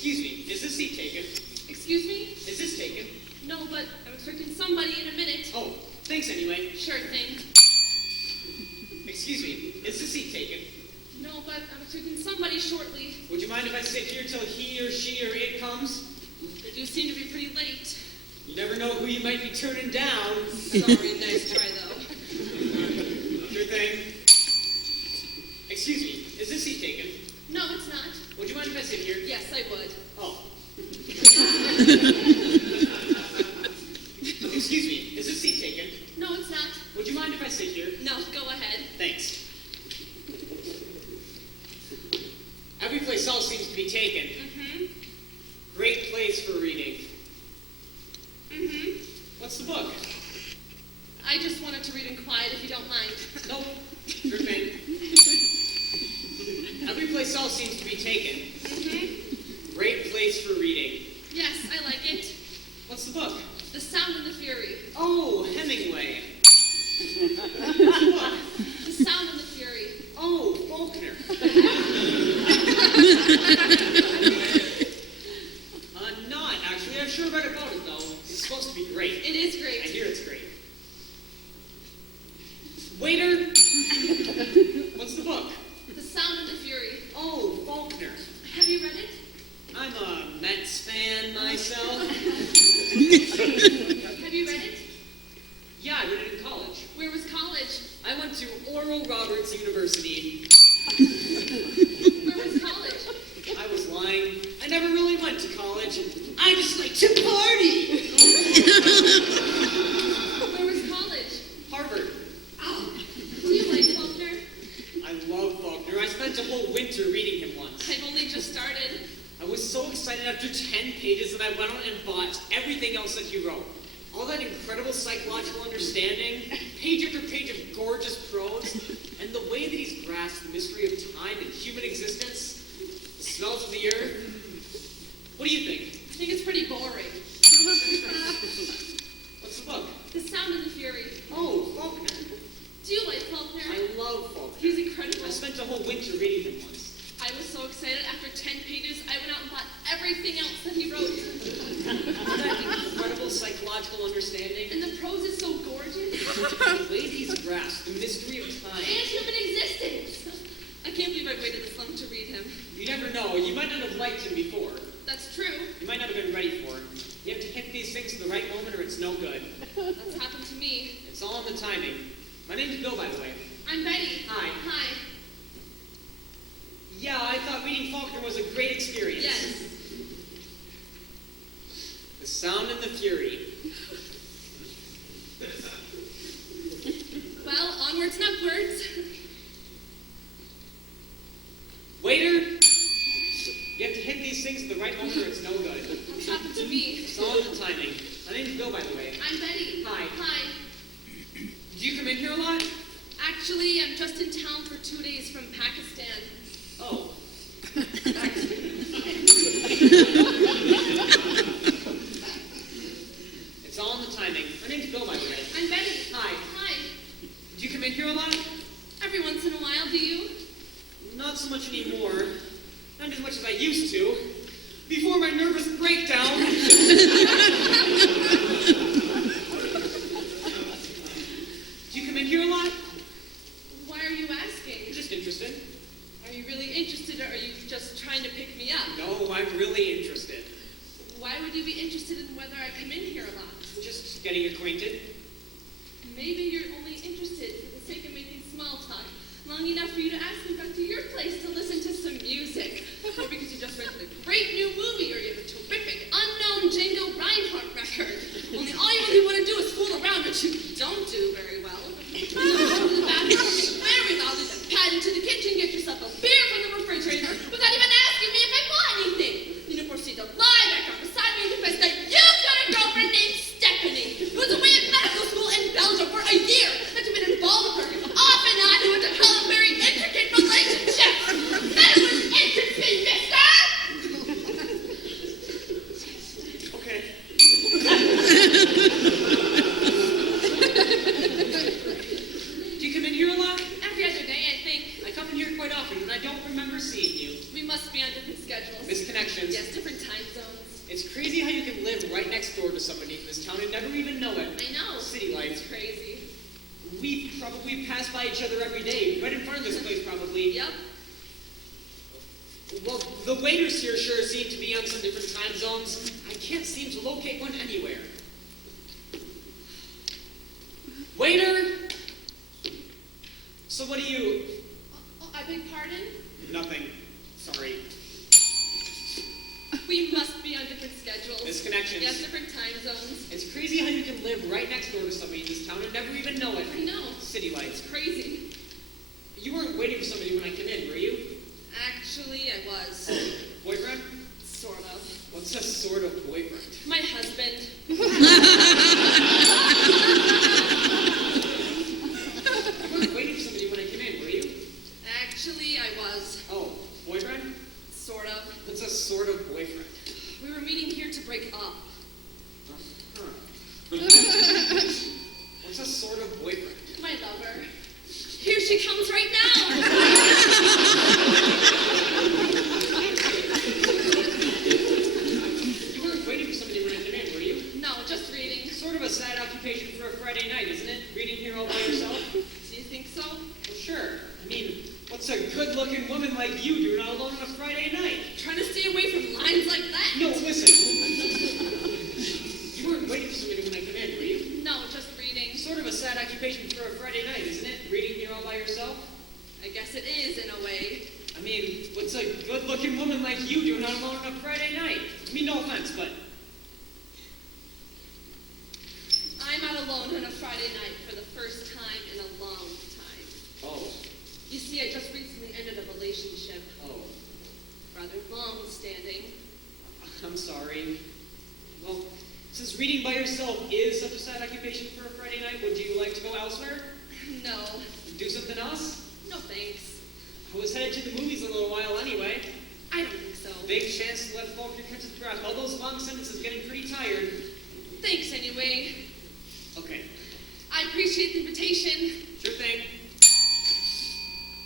Excuse me, is this seat taken? Excuse me? Is this taken? No, but I'm expecting somebody in a minute. Oh, thanks anyway. Sure thing. Excuse me, is this seat taken? No, but I'm expecting somebody shortly. Would you mind if I sit here till he or she or it comes? They do seem to be pretty late. You never know who you might be turning down. Sorry, nice try though. Sure thing. Excuse me, is this seat taken? No, it's not. Would you mind if I sit here? Yes, I would. Oh. Excuse me, is this seat taken? No, it's not. Would you mind if I sit here? No, go ahead. Thanks. Every place else seems to be taken. Mm-hmm. Great place for reading. Mm-hmm. What's the book? I just wanted to read in quiet if you don't mind. Nope. Sure thing. Every place else seems to be taken. Mm-hmm. Great place for reading. Yes, I like it. What's the book? The Sound and the Fury. Oh, Hemingway. What's the book? The Sound and the Fury. Oh, Faulkner. Not actually. I've sure read about it though. It's supposed to be great. It is I great. hear it's great. Waiter! What's the book? The Sound and the Fury. Oh, Faulkner. Have you read it? I'm a Mets fan myself. Have you read it? Yeah, I read it in college. Where was college? I went to Oral Roberts University. Where was college? I was lying. I never really went to college. I just like to party! Where was college? Harvard. Oh. Do you like Faulkner? I love Faulkner. I spent a whole winter reading him once. I've only just started. I was so excited after 10 pages that I went out and bought everything else that he wrote. All that incredible psychological understanding, page after page of gorgeous prose, and the way that he's grasped the mystery of time and human existence, the smells of the earth. What do you think? I think it's pretty boring. What's the book? The Sound and the Fury. Oh, Faulkner. Do you like Faulkner? I love Faulkner. He's incredible. I spent a whole winter reading him once. I was so excited. After 10 pages, I went out and bought everything else that he wrote. All that incredible psychological understanding. And the prose is so gorgeous. The way that he's grasped the mystery of time. And human existence. I can't believe I waited this long to read him. You never know. You might not have liked him before. That's true. You might not have been ready for it. You have to hit these things at the right moment or it's no good. That's happened to me. It's all in the timing. My name's Bill, by the way. I'm Betty. Hi. Hi. Yeah, I thought reading Faulkner was a great experience. Yes. The Sound and the Fury. Well, onwards and upwards. Waiter! You have to hit these things at the right moment or it's no good. That's happened to me. It's all in the timing. My name's Bill, by the way. I'm Betty. Hi. Hi. Do you come in here a lot? Actually, I'm just in town for 2 days from Pakistan. Oh. It's all in the timing. My name's Bill, by the way. I'm Betty. Hi. Hi. Do you come in here a lot? Every once in a while, do you? Not so much anymore. Not as much as I used to. Before my nervous breakdown. Do you come in here a lot? Why are you asking? Just interested. Are you really interested, or are you just trying to pick me up? No, I'm really interested. Why would you be interested in whether I come in here a lot? Just getting acquainted. Maybe you're only interested for the sake of making small talk, long enough for you to ask me back to your place to listen to some music, or because you just rented a great new movie, or you have a terrific unknown Django Reinhardt record. Only all you really want to do is fool around, which you don't do very well. Go to the bathroom, very loudly, then pad into the kitchen, get yourself a beer from the refrigerator without even asking me if I bought anything. Then you proceed to lie back up beside me in the face that you've got a girlfriend named Stephanie, who was away at medical school in Belgium for a year, that you've been involved with her off and on, who had developed very intricate relationships. That was interesting, mister! Okay. schedules. Misconnections. Yes, different time zones. It's crazy how you can live right next door to somebody in this town and never even know it. I know. City life. It's crazy. We probably pass by each other every day, right in front of this place probably. Yep. Well, the waiters here sure seem to be on some different time zones. I can't seem to locate one anywhere. Waiter! So what do you... Oh, I beg pardon? Nothing. Sorry. We must be on different schedules. Misconnections. Yes, different time zones. It's crazy how you can live right next door to somebody in this town and never even know it. I know. City lights. It's crazy. You weren't waiting for somebody when I came in, were you? Actually, I was. Boyfriend? Sort of. What's a sort of boyfriend? My husband. You weren't waiting for somebody when I came in, were you? Actually, I was. Oh, boyfriend? Sort of. What's a sort of boyfriend? We were meeting here to break up. Huh. What's a sort of boyfriend? My lover. Here she comes right now. You weren't waiting for somebody when I came in, were you? No, just reading. Sort of a sad occupation for a Friday night, isn't it? Reading here all by yourself? Do you think so? Well, sure. I mean, what's a good-looking woman like you doing all alone on a Friday night? Trying to stay away from lines like that. No, listen. You weren't waiting for somebody when I came in, were you? No, just reading. Sort of a sad occupation for a Friday night, isn't it? Reading here all by yourself? I guess it is, in a way. I mean, what's a good-looking woman like you doing all alone on a Friday night? I mean, no offense, but... I'm out alone on a Friday night for the first time in a long time. Oh. You see, I just recently ended a relationship. Oh. Rather long-standing. I'm sorry. Well, since reading by yourself is such a sad occupation for a Friday night, would you like to go elsewhere? No. Do something else? No thanks. I was headed to the movies in a little while anyway. I don't think so. Big chance to let fall your catch his breath. All those long sentences getting pretty tired. Thanks anyway. Okay. I appreciate the invitation. Sure thing.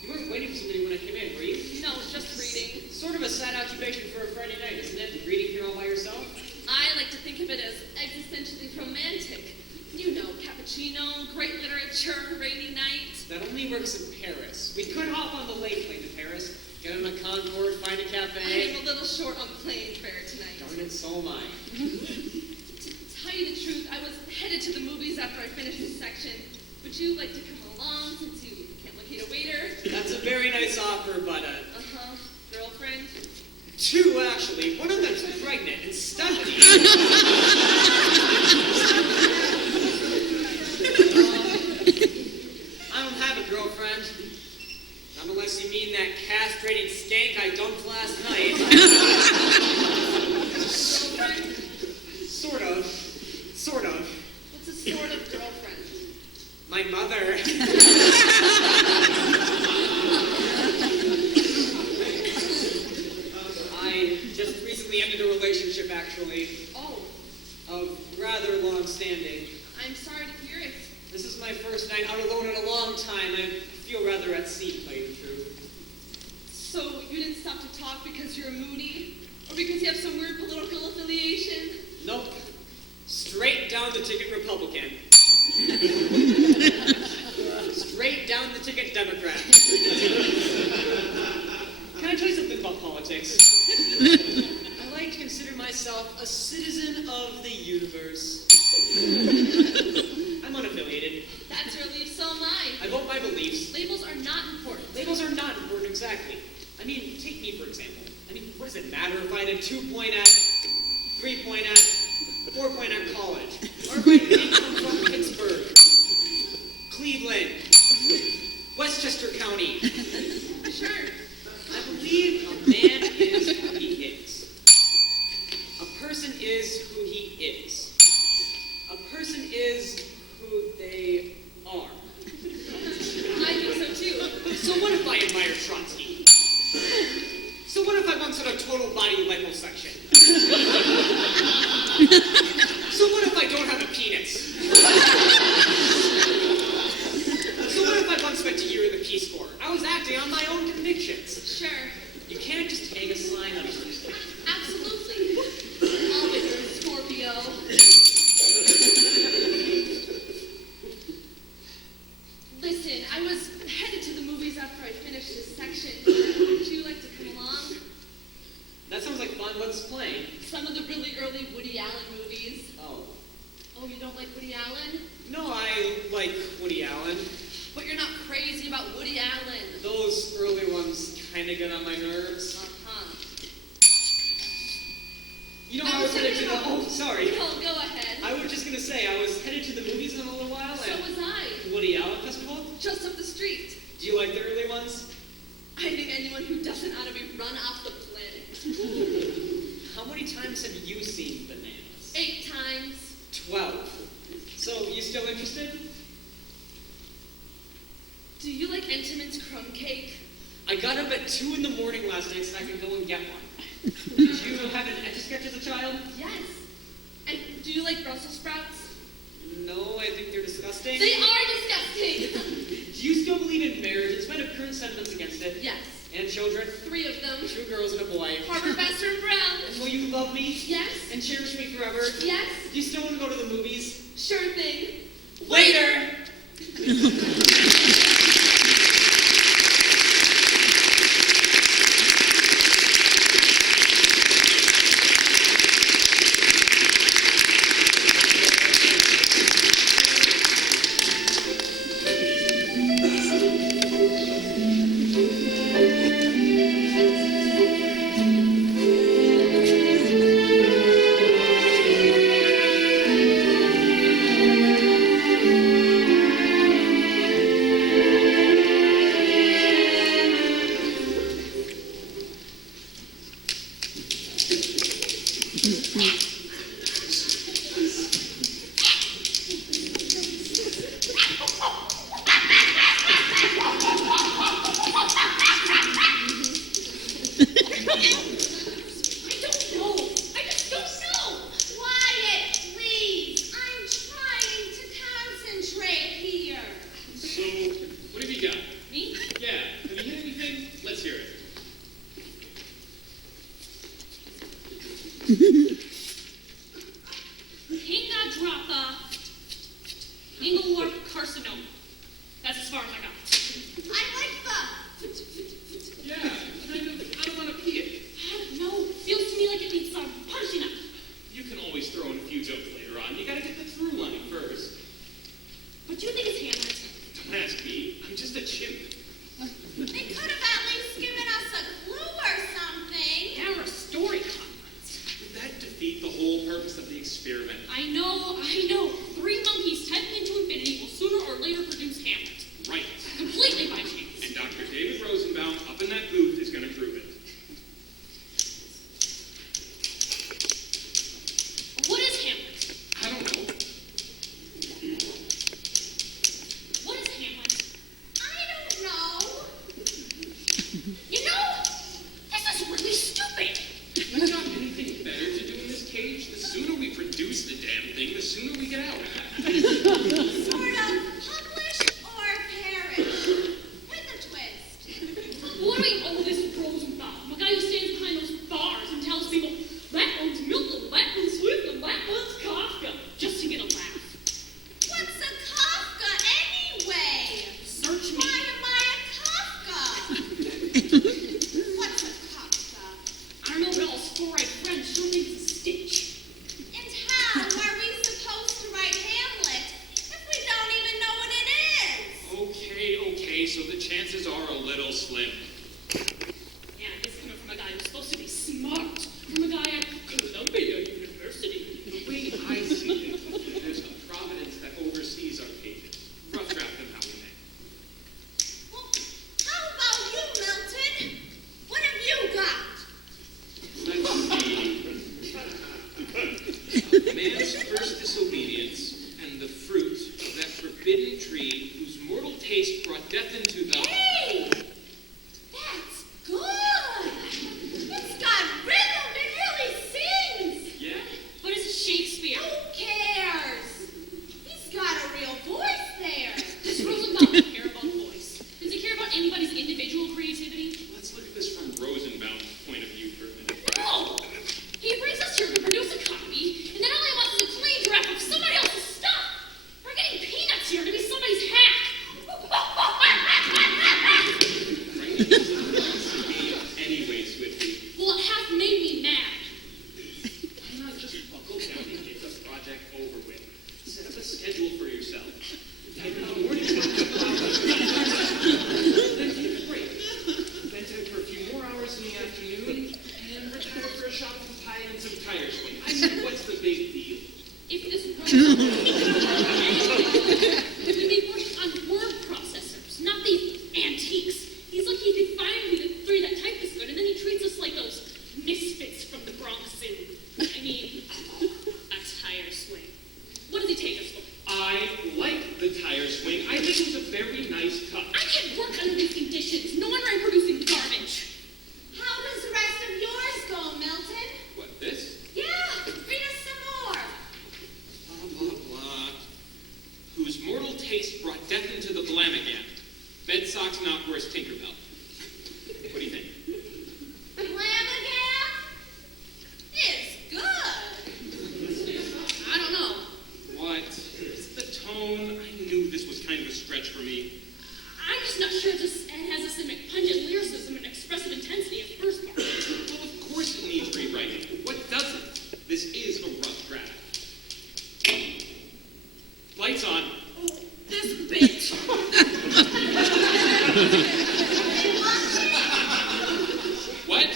You weren't waiting for somebody when I came in, were you? No, just reading. Sort of a sad occupation for a Friday night, isn't it? Reading here all by yourself? I like to think of it as existentially romantic. You know, cappuccino, great literature, rainy night. That only works in Paris. We could hop on the late plane to Paris, get on the Concorde, find a cafe. I'm a little short on plane fare tonight. Darn it, so am I. To tell you the truth, I was headed to the movies after I finished this section. Would you like to come along since you can't locate a waiter? That's a very nice offer, but Uh-huh. Girlfriend? two actually. One of them's pregnant, and Stephanie. I don't have a girlfriend. Not unless you mean that castrating skank I dumped last night. Girlfriend? Sort of. Sort of. What's a sort of girlfriend? My mother. I just recently ended a relationship, actually, Oh, of rather long standing. I'm sorry to hear it. This is my first night out alone in a long time. I feel rather at sea, to tell you the truth. So you didn't stop to talk because you're moody? Or because you have some weird political affiliation? Nope. Straight down the ticket Republican. Straight down the ticket Democrat. Can I tell you something about politics? I like to consider myself a citizen of the universe. I'm unaffiliated. That's your relief, so am I. I vote my beliefs. Labels are not important. Labels are not important, exactly. I mean, take me, for example. I mean, what does it matter if I had a 2-point at, 3-point at, 4-point at college? Or if I didn't come from Pittsburgh, Cleveland, Westchester County? Sure. I believe a man is who he is. A person is who he is. A person is who they are. I think so too. So what if I admire Trotsky? So what if I once had a total body liposuction? So what if I don't have a penis? So what if I once spent a year in the Peace Corps? I was acting on my own convictions. Sure. You can't just hang a sign on a come on, what's playing? Some of the really early Woody Allen movies. Oh. Oh, you don't like Woody Allen? No, I like Woody Allen. But you're not crazy about Woody Allen. Those early ones kind of get on my nerves. Uh-huh. You know, I was headed to the... Oh, sorry. No, go ahead. I was just going to say, I was headed to the movies in a little while. So was I. Woody Allen Festival? Just up the street. Do you like the early ones? I think anyone who doesn't ought to be run off the planet. How many times have you seen Bananas? 8 times. 12. So, you still interested? Do you like Entenmann's crumb cake? I got up at 2 in the morning last night so I could go and get one. Did you have an Etch-a-Sketch as a child? Yes. And do you like Brussels sprouts? No, I think they're disgusting. They are disgusting! Do you still believe in marriage in spite of current sentiments against it? Yes. And children? 3 of them. 2 girls and a boy. Harvard Vassar and Brown. And will you love me? Yes. And cherish me forever? Yes. Do you still want to go to the movies? Sure thing. Later! Here to be somebody's hack. some tire swing. I mean, what's the big deal? If this robot would be working on word processors, not these antiques. He's lucky he could find me the three that type is good, and then he treats us like those misfits from the Bronx and, a tire swing. What does he take us for? I like the tire swing. I think it was a very nice touch. I can't work under these conditions. No wonder I'm producing garbage. How does the rest of yours go, Milton? What, this? Yeah, read us some more. Blah, blah, blah. Whose mortal taste brought death into the Blamagain. Bed socks not worse Tinkerbell. What do you think? Blamagain? It's good. I don't know. What? It's the tone. I knew this was kind of a stretch for me. I'm just not sure this has the same pungent lyricism and expressive intensity as the first part. Well, of course it needs rewriting. What doesn't? This is a rough draft. Lights on. This bitch. What?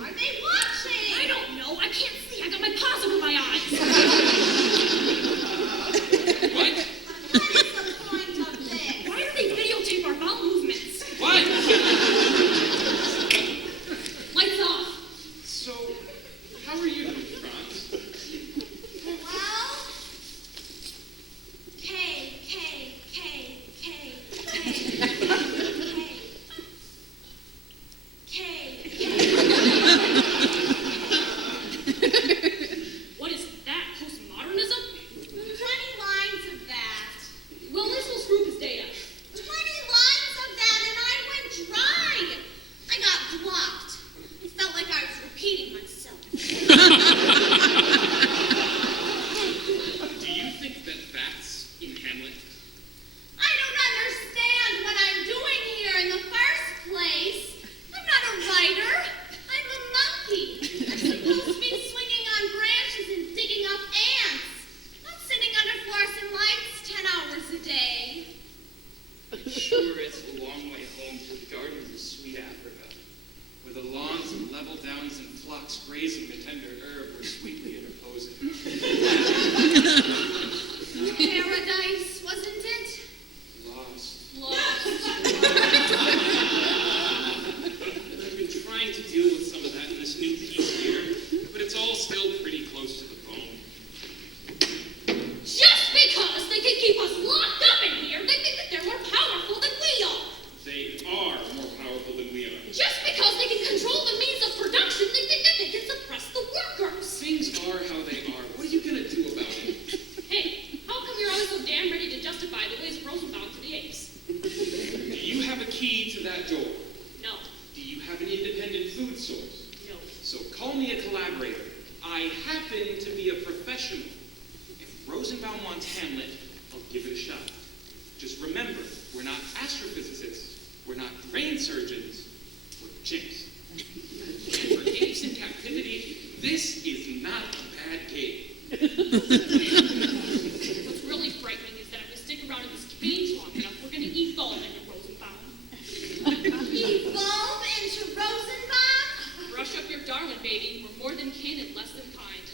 Are they watching? I don't know. I can't see. I got my paws over my eyes. What? What is the point of this? Why do they videotape our bowel movements? What? Lights off. So, how are you doing, Franz? Well, K, K, K, K, K, K, K, K. What is that? Postmodernism? 20 lines of that. Well, this will screw his data. 20 lines of that and I went dry. I got blocked. It felt like I was repeating myself. Do you think that that's in Hamlet? I don't understand what I'm doing here in the first place. I'm not a writer. I'm a monkey. I'm supposed to be swinging on branches and digging up ants. Not sitting under fluorescent lights 10 hours a day. Sure, it's a long way home to the gardens of sweet Africa, where the lawns and level downs and flocks grazing the tender herb were sweetly interposing. Paradise, wasn't it? Lost. Lost. I've been trying to deal with some of that in this new piece here, but it's all still pretty close to the bone. Just because they can keep us locked up in here, they think that they're more powerful than we are. They are more powerful than we are. Just because they can control the means of production, they think that they can suppress the workers. Things are how they are. What are you gonna do about it? Hey, how come you're always so damn ready to justify the ways of Rosenbaum to the apes? Do you have a key to that door? No. Do you have an independent food source? No. So call me a collaborator. I happen to be a professional. If Rosenbaum wants Hamlet, I'll give it a shot. Just remember, we're not astrophysicists. We're not brain surgeons. We're chimps. And for apes in captivity, this is not a bad game. What's really frightening is that if we stick around in this cage long enough, we're going to evolve into Rosenbaum. Evolve into Rosenbaum? Brush up your Darwin, baby. We're more than kin and less than kind.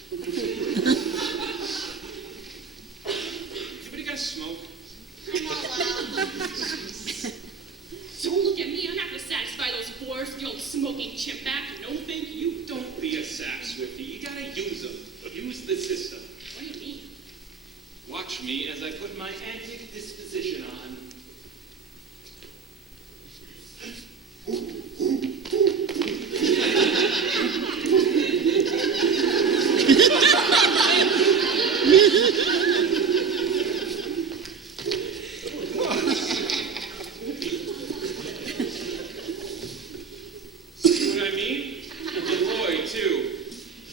Anybody got a smoke? I'm all out. Don't look at me. I'm not going to satisfy those boars, the old smoking chimp back. No, thank you. Don't be a sap, Swifty. You gotta use them. Use the system. What do you mean? Watch me as I put my antic disposition on. See what I mean? Leroy, too.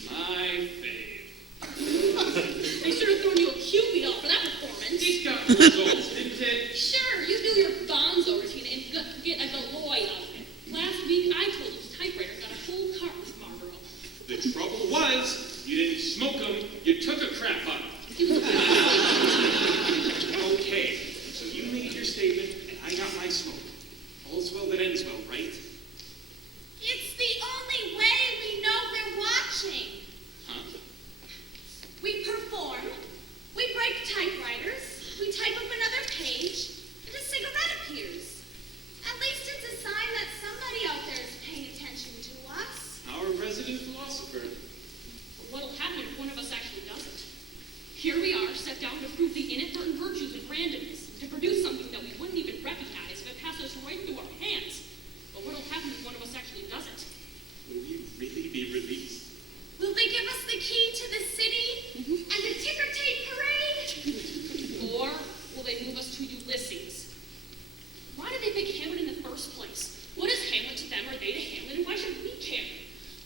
My fave. They should have thrown you a Cupid for that performance. It got results, didn't it? Sure, you do your bonzo routine and get a Deloy out of it. Last week, I told his typewriter got a whole cart with Marlboro. The trouble was, you didn't smoke them, you took a crap on them. He was a Okay, so you made your statement, and I got my smoke. All's well that ends well, right? It's the only way we know they're watching. Huh? randomness to produce something that we wouldn't even recognize if it passed us right through our hands. But what'll happen if one of us actually does it? Will you really be released? Will they give us the key to the city and the ticker tape parade? Or will they move us to Ulysses? Why did they pick Hamlet in the first place? What is Hamlet to them or they to Hamlet, and why should we care?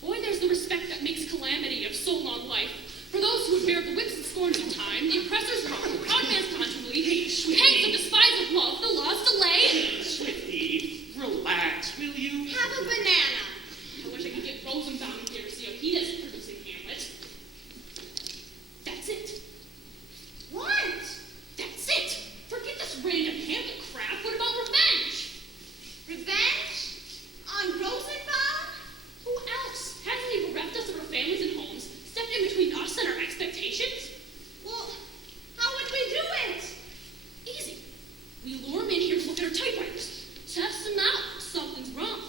Boy, there's the respect that makes calamity of so long life. For those who would bear the whips and scorns of time, the oppressor's wrong, the proud man's contumely, the pangs of despise of love, the law's delay. Swifty, relax, will you? Have a banana. I wish I could get Rosenbaum in here to see how he does producing Hamlet. That's it. What? That's it. Forget this random Hamlet crap. What about revenge? Revenge? On Rosenbaum? Who else? Hasn't he bereft us of our families and homes, stepped in between us and our expectations? Well, how would we do it? Easy. We lure him in here to look at our typewriters. Test him out. Something's wrong.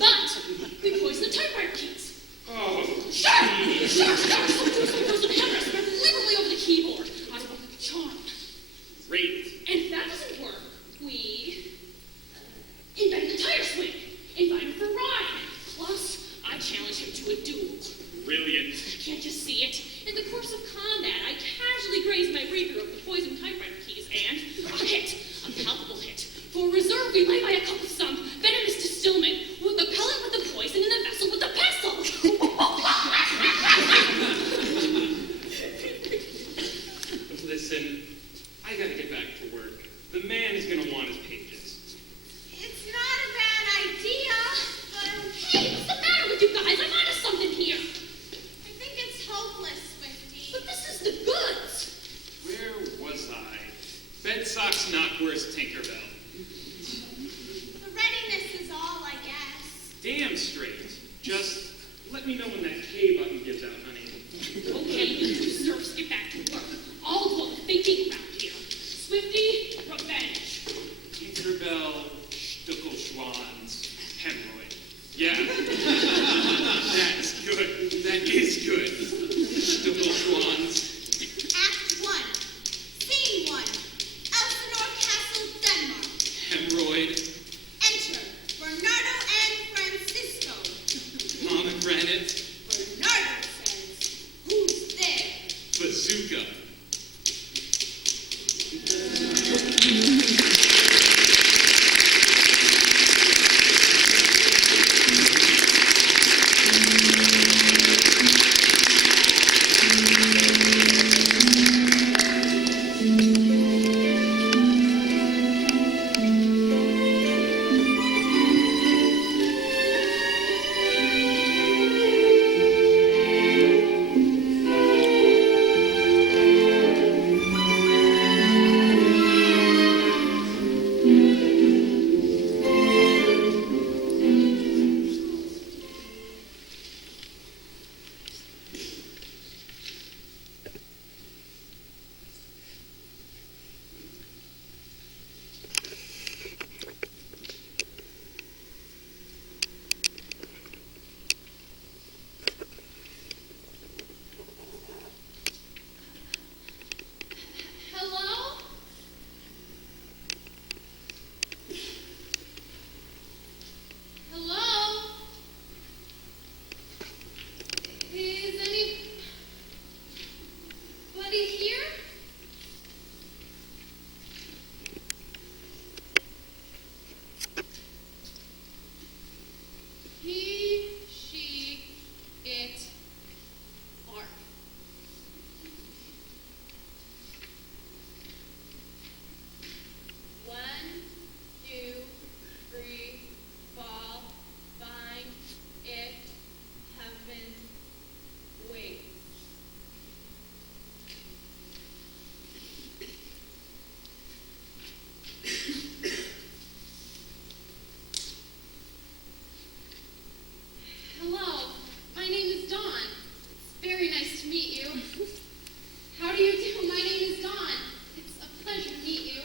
But we poison the typewriter keys. Oh, Sure! Some frozen headrest spread liberally over the keyboard. Out of a charm. great. And if that doesn't work, we invent the tire swing. Invite him for a ride. Plus, I challenge him to a duel. Brilliant. Can't you see it? In the course of combat, I casually graze my rapier over the poisoned typewriter keys, and a hit, a palpable hit. For reserve, we lay by a cup of some venomous distillment, with the pellet with the poison and the vessel with the pestle. Listen, I gotta get back to work. The man is gonna want his pages. It's not a bad idea, but Hey, what's the matter with you guys? I'm onto something here. I think it's hopeless, Swifty. But this is the goods. Where was I? Bed socks knock, where's Tinkerbell? The readiness is all, I guess. Damn straight. Just let me know when that K button gives out, honey. Okay, you two serfs, get back to work. I'll do all the thinking around here. Swifty, revenge. Tinkerbell, Stuckelschwanz, hemorrhoid. Yeah. That's good. That is good. Stuckelschwanz. Act 1. Scene 1. Elsinore Castle, Denmark. Hemorrhoid. Enter Bernardo and Francisco. Pomegranate. Bernardo says, "Who's there?" Bazooka. Hello? Hello? Is anybody here? He, she, it, are. One, two, three, fall, find, it, heaven, wait. Hello, my name is Dawn. It's very nice to meet you. How do you do? My name is Dawn. It's a pleasure to meet you.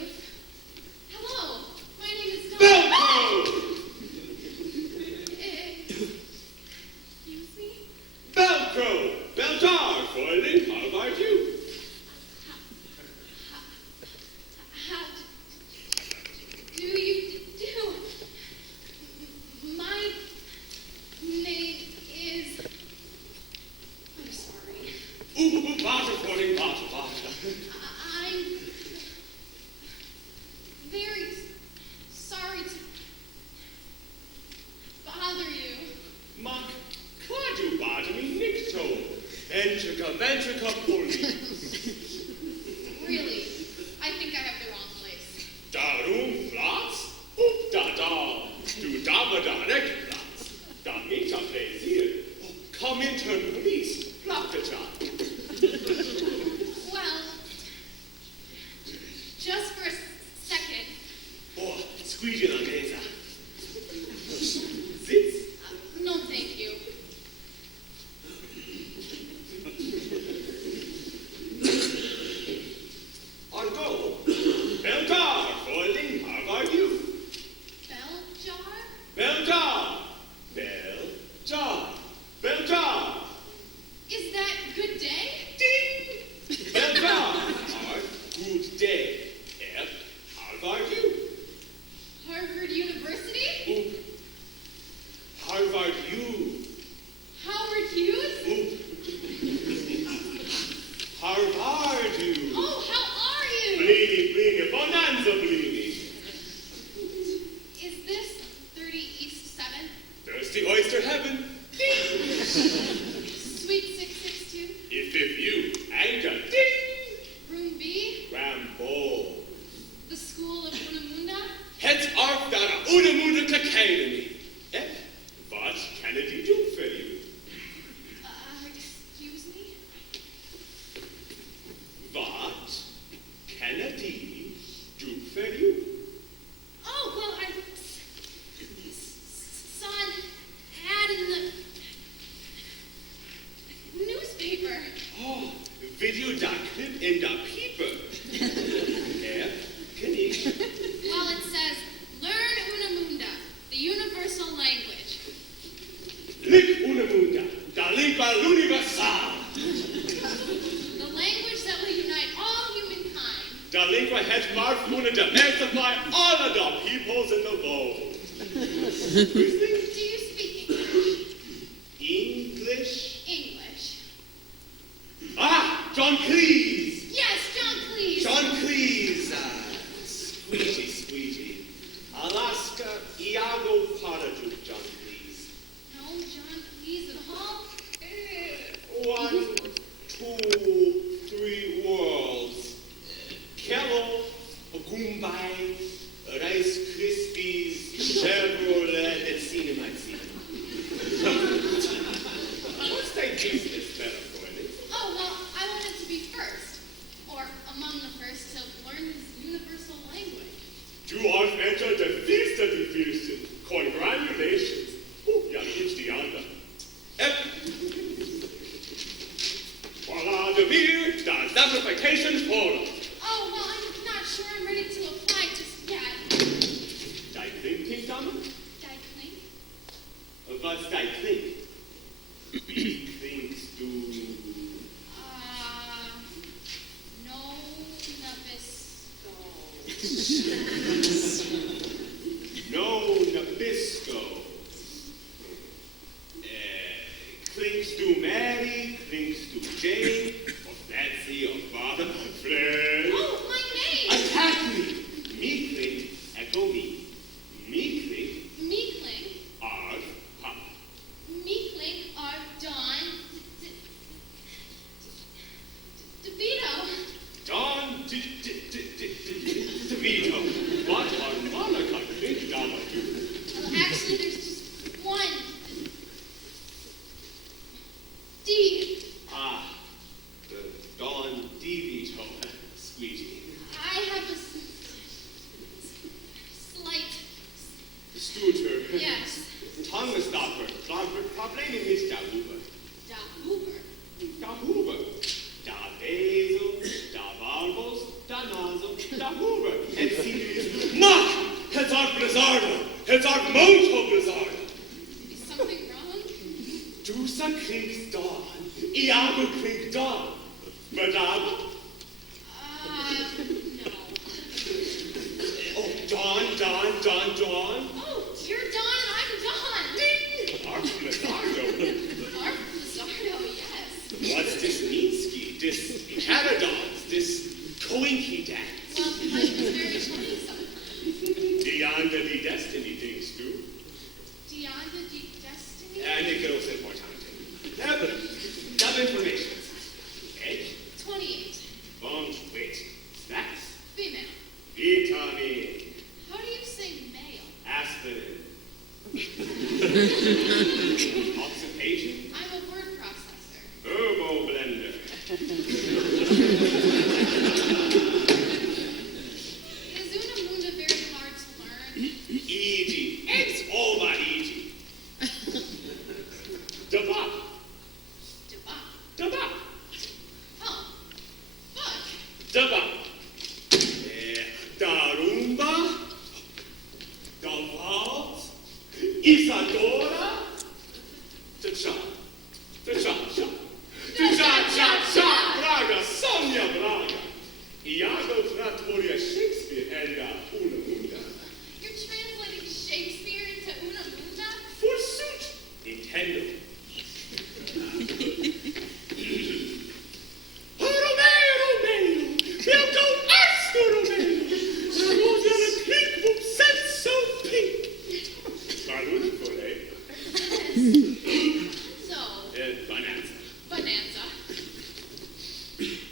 Hello, my name is Dawn. Excuse me? Velcro! Beltar, Foiling, how about you? ventrica pulli. Really, I think I have the wrong place. Darum Platz? Up da. Du da Rechtplatz. Da Meta Place hier. Komm in turn police. Platteta. Well, just for a second. Oh, squeegee la mesa. Sitz. No, thank you. On go. Beltar, folding, how are you? Bell jar? Beltar. Beltar. Beltar. Is that good day? Ding. Beltar. Good day. How are you? Harvard University? Oop. Harvard U. Howard Hughes? Oop. Harvard U. Oh, how are you? Bleedy, bonanza bleedy. Is this 30 East 7? Thirsty oyster heaven. Ding. Suite 662? If you anchor. Ding. Room B? Rambo. The School of Unamunda? Het arf daar Unemunde Academy. Wat kan ik doen voor u? Excuse me? Wat kan ik doen voor u? Oh, well, I saw an ad in the newspaper. Oh, video da clip in da paper. Kan ik? Well, it says, learn Unamunda, the universal language. Lik Unemunda, da lingua l'universal. The language that will unite all humankind. Da lingua het marfuna de multiply all of the peoples in the world. Do you speak English? English? English. Ah, John Cleese. Yes, John Cleese. John Cleese. Squeegee. Alaska, Iago Paradu, John Cleese. No, John Cleese at all. 1, 2, 3 worlds. Kello, Goombay, Rice Krispies, Chevrolet, and Cinema. What's that business metaphor? Oh, well, I wanted to be first, or among the first, to learn this universal language. Du hast entered the feast of the feast. Congratulations. Oh, ja, it's the other. Voila, the beer, das amplification follow. Oh, well, I'm not sure I'm ready to apply just yet. Die Klinking, Dame? Did I clink? Was die Klink? Wie klingst du? No Nabisco. No Nabisco. Klingst du Mary? Klingst du Jane? Of Nancy? Of Barbara? Fred? Oh, my name! Attack me! Me kling, echo me. Me kling, Meekling. arg, pop. Meekling are Don DeVito. Don DeVito. What are Monica think Donna do? Well, actually, there's just one. D. Ah, the Don DeVito. Squeegee. I have a slight. Stuter. Yes. Tongue stopper. Problem is da Huber. Da Hoover. Da Huber. Da Basil. Da Barbos. Da Nozzle. Da Huber. And see, Mach! It's our Blizzardo. It's our Moto Blizzardo. Is something wrong? Du klingst Don. Iago klingt Don. Madame? No. Oh, Don. Oh, you're Don and I'm Don. Our Blizzardo. Our Lizardo, yes. What's this Minsky? This Caradons? This Coinky dance? Well, life is very funny sometimes. Beyond the destiny things do. Deonda Deep Destiny? And it goes important. Have information. Is Unamunda very hard to learn? Easy. It's all about easy. Daba. Deba. Daba. Oh. Fuck. Daba. Darumba. Davalt. Isadora. Cha-cha. Cha-cha-cha. Cha-cha-cha-cha. Braga. Sonia Braga. Iago Trattoria Shakespeare and Unamunda. You're translating Shakespeare into Unamunda? Forsooth. Nintendo. Romeo, we'll go ask Romeo. Rosa the pink will set so pink. Salud for it. So, Bonanza. Bonanza.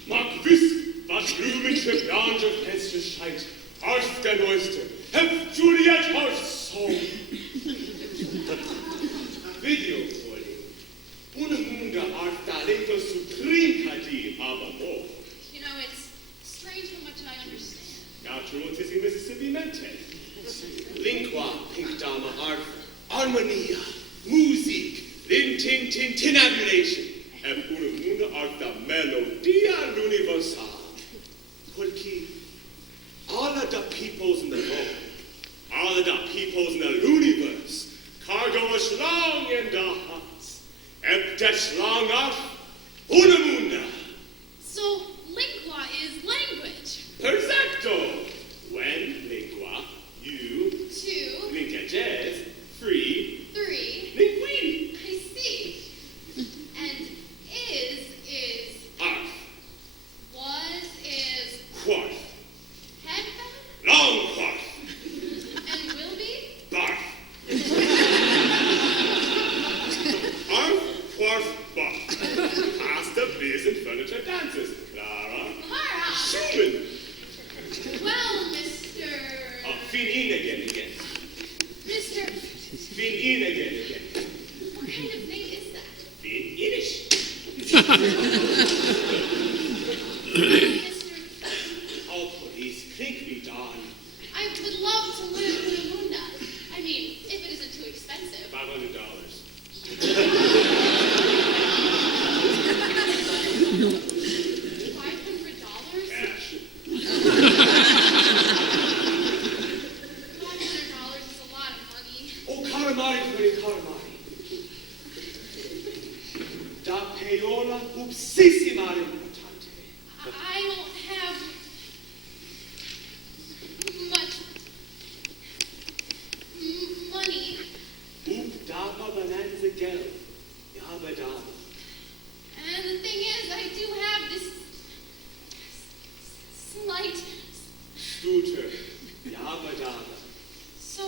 Mag wiss, was rühmische Branche feste scheint. Horst der Neueste. Hep Juliet Horst Song. Video vorlegen. Unamunda art talento supreme aber more. You know, it's strange how much I understand. Natural tis in Mississippi mente. Lingua pink dama art. Harmonia. Musik. Tintinabulation. And Unamunda art the melodia universal. Porque all of the peoples in the world, all of the peoples in the universe, cargo is long in the hearts, and that's long off Unamunda. So, lingua is language. Perfecto. When lingua, you, 2, linkages, free, 3. linguini, I see. And is arf, was is quarf, headband long quarf, and will be. barf. Arf, quarf, barf. Pasta, beers, and furniture dances. Clara, Clara. Schumann. Well, Mr. Fin in again. Mr. Fin in again. What kind of thing is that? Fin inish. Mr. Oh, please, think me, Don. I would love to live in Unamunda. I mean, if it isn't too expensive. $500. $500? Cash. $500 is a lot of money. Oh, calamari, honey, calamari. Da payola upsissima importante. I don't have much money. Up dama bonanza gel. Yabba dama. And the thing is, I do have this slight. Scooter. Yabba dama. So,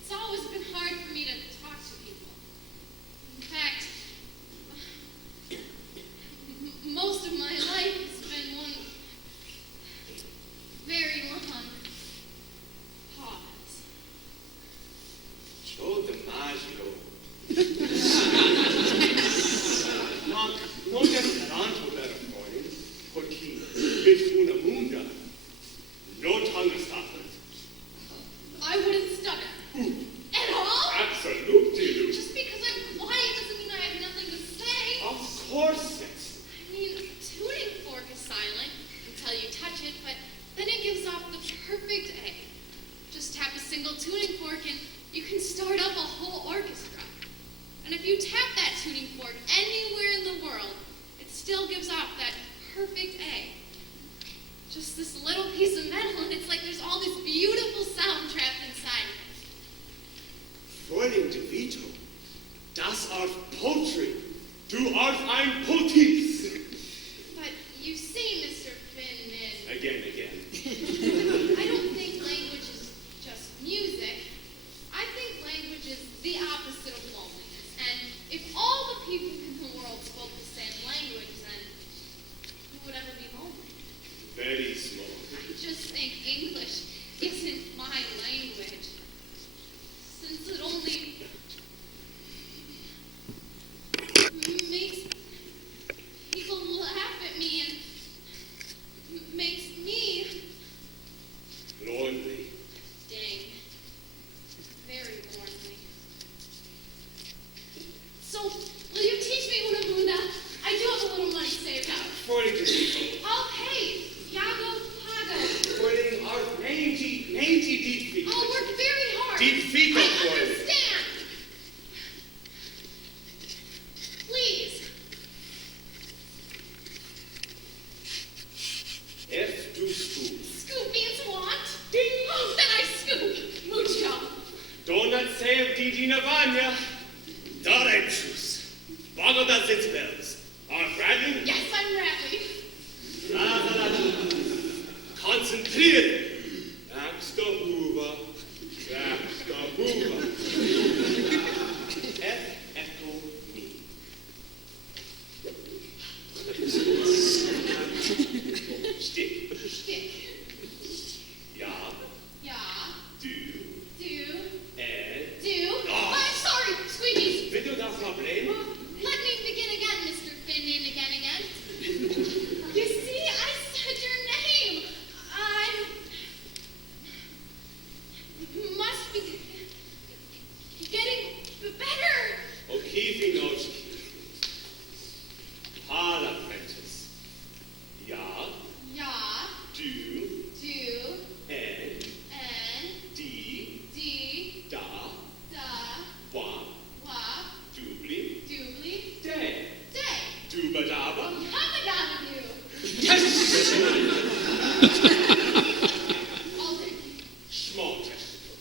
it's always been hard for me to talk to people. In fact, most of my life has been one very long pause. Ciò DiMaggio. Non esperanto per fuori, perché mit Unamunda. No tongue stoppers. I wouldn't stutter. At all? Absolutely. Just because I'm quiet doesn't mean I have nothing to say. Of course it's. I mean, tuning fork is silent until you touch it, but then it gives off the perfect A. Just tap a single tuning fork and you can start up a whole orchestra. And if you tap that tuning fork anywhere in the world, it still gives off that perfect A. Just this little piece of metal, and it's like there's all this beautiful sound trapped inside of it. Fräulein de Vito, das art poetry. Du art ein Poetis. But you see, Mr. Finman, Again. I don't think language is just music. I think language is the opposite of loneliness. And if all the people in the world spoke the same language, then who would ever be lonely? Very small. I just think English isn't my language. Since it only makes Art Bradley? Yes, I'm Radley. Konzentrieren. Nächster Hoover. F echo me. Stick. Stick. Ja, Ja. du, Do. and... Oh, I'm sorry, Squeakies. Wenn du das Problem... Let me begin again, Mr. Finnan, again. You see, I said your name. Must be getting better. O'Keefe knows. Hall apprentice. Ja, Ja, du, do, and, and, die, d, da, da, wa, wa, dubli, doobly, day. day. Dubadaba. Habadabadoo. All day. Small testicle.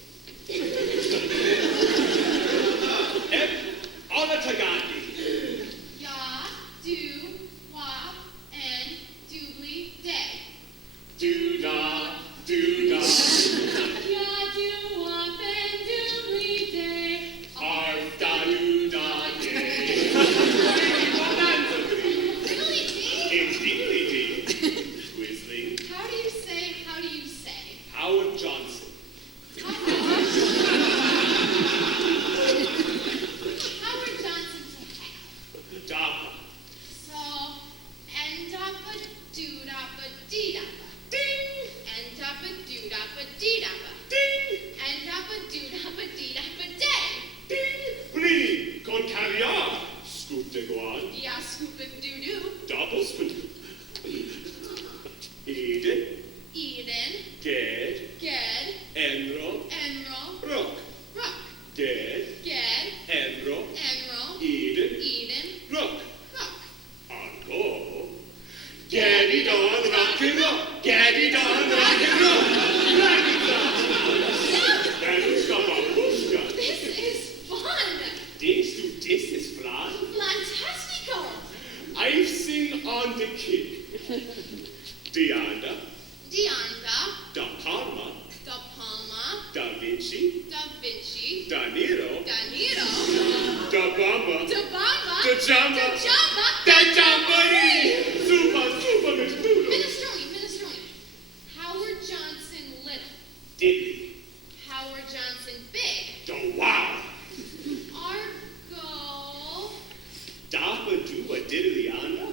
F. Olatagandi. Ya, do, wa, and doobly, day. Do-da, do-da. Ya, do, wa, and doobly, day. Arf-da-do-da, day. Doobly, dee. Indeedly-dee. Twizzling. How do you say? Howard Johnson. Howard Johnson to have. Dappa. So, N-dappa-doo-dappa-dee-dappa. Ding. N-dappa-doo-dappa-dee-dappa. Ding. N-dappa-doo-dappa-dee-dappa-day. Ding. Bling. Con caviar. Scoop de guan. Ya, scoop and doo-doo. Double scoop. Eden. Eden, Ged. Ged, Enro. Enro, Rock. Rock. Ged. Ged, Enro. Enro, Eden. Eden, Rock. Rock. Encore. Gaddy Don rock and roll. Gaddy Don rock and roll. Rock and roll. Beluska babushka. This is fun. This is flan. Fantastico. I've sing on the kick. Deanda. Deanda, Da Palma. Da Palma, Da Vinci. Da Vinci, Da Nero. Da Nero, Da Bamba. Da Bamba, Da Jamba. Da Jamba, Da Jamboree. Super Mistudo. Minestrone. Howard Johnson little. Diddley. Howard Johnson big. Da wow. Argo, Dappa do a diddly anda.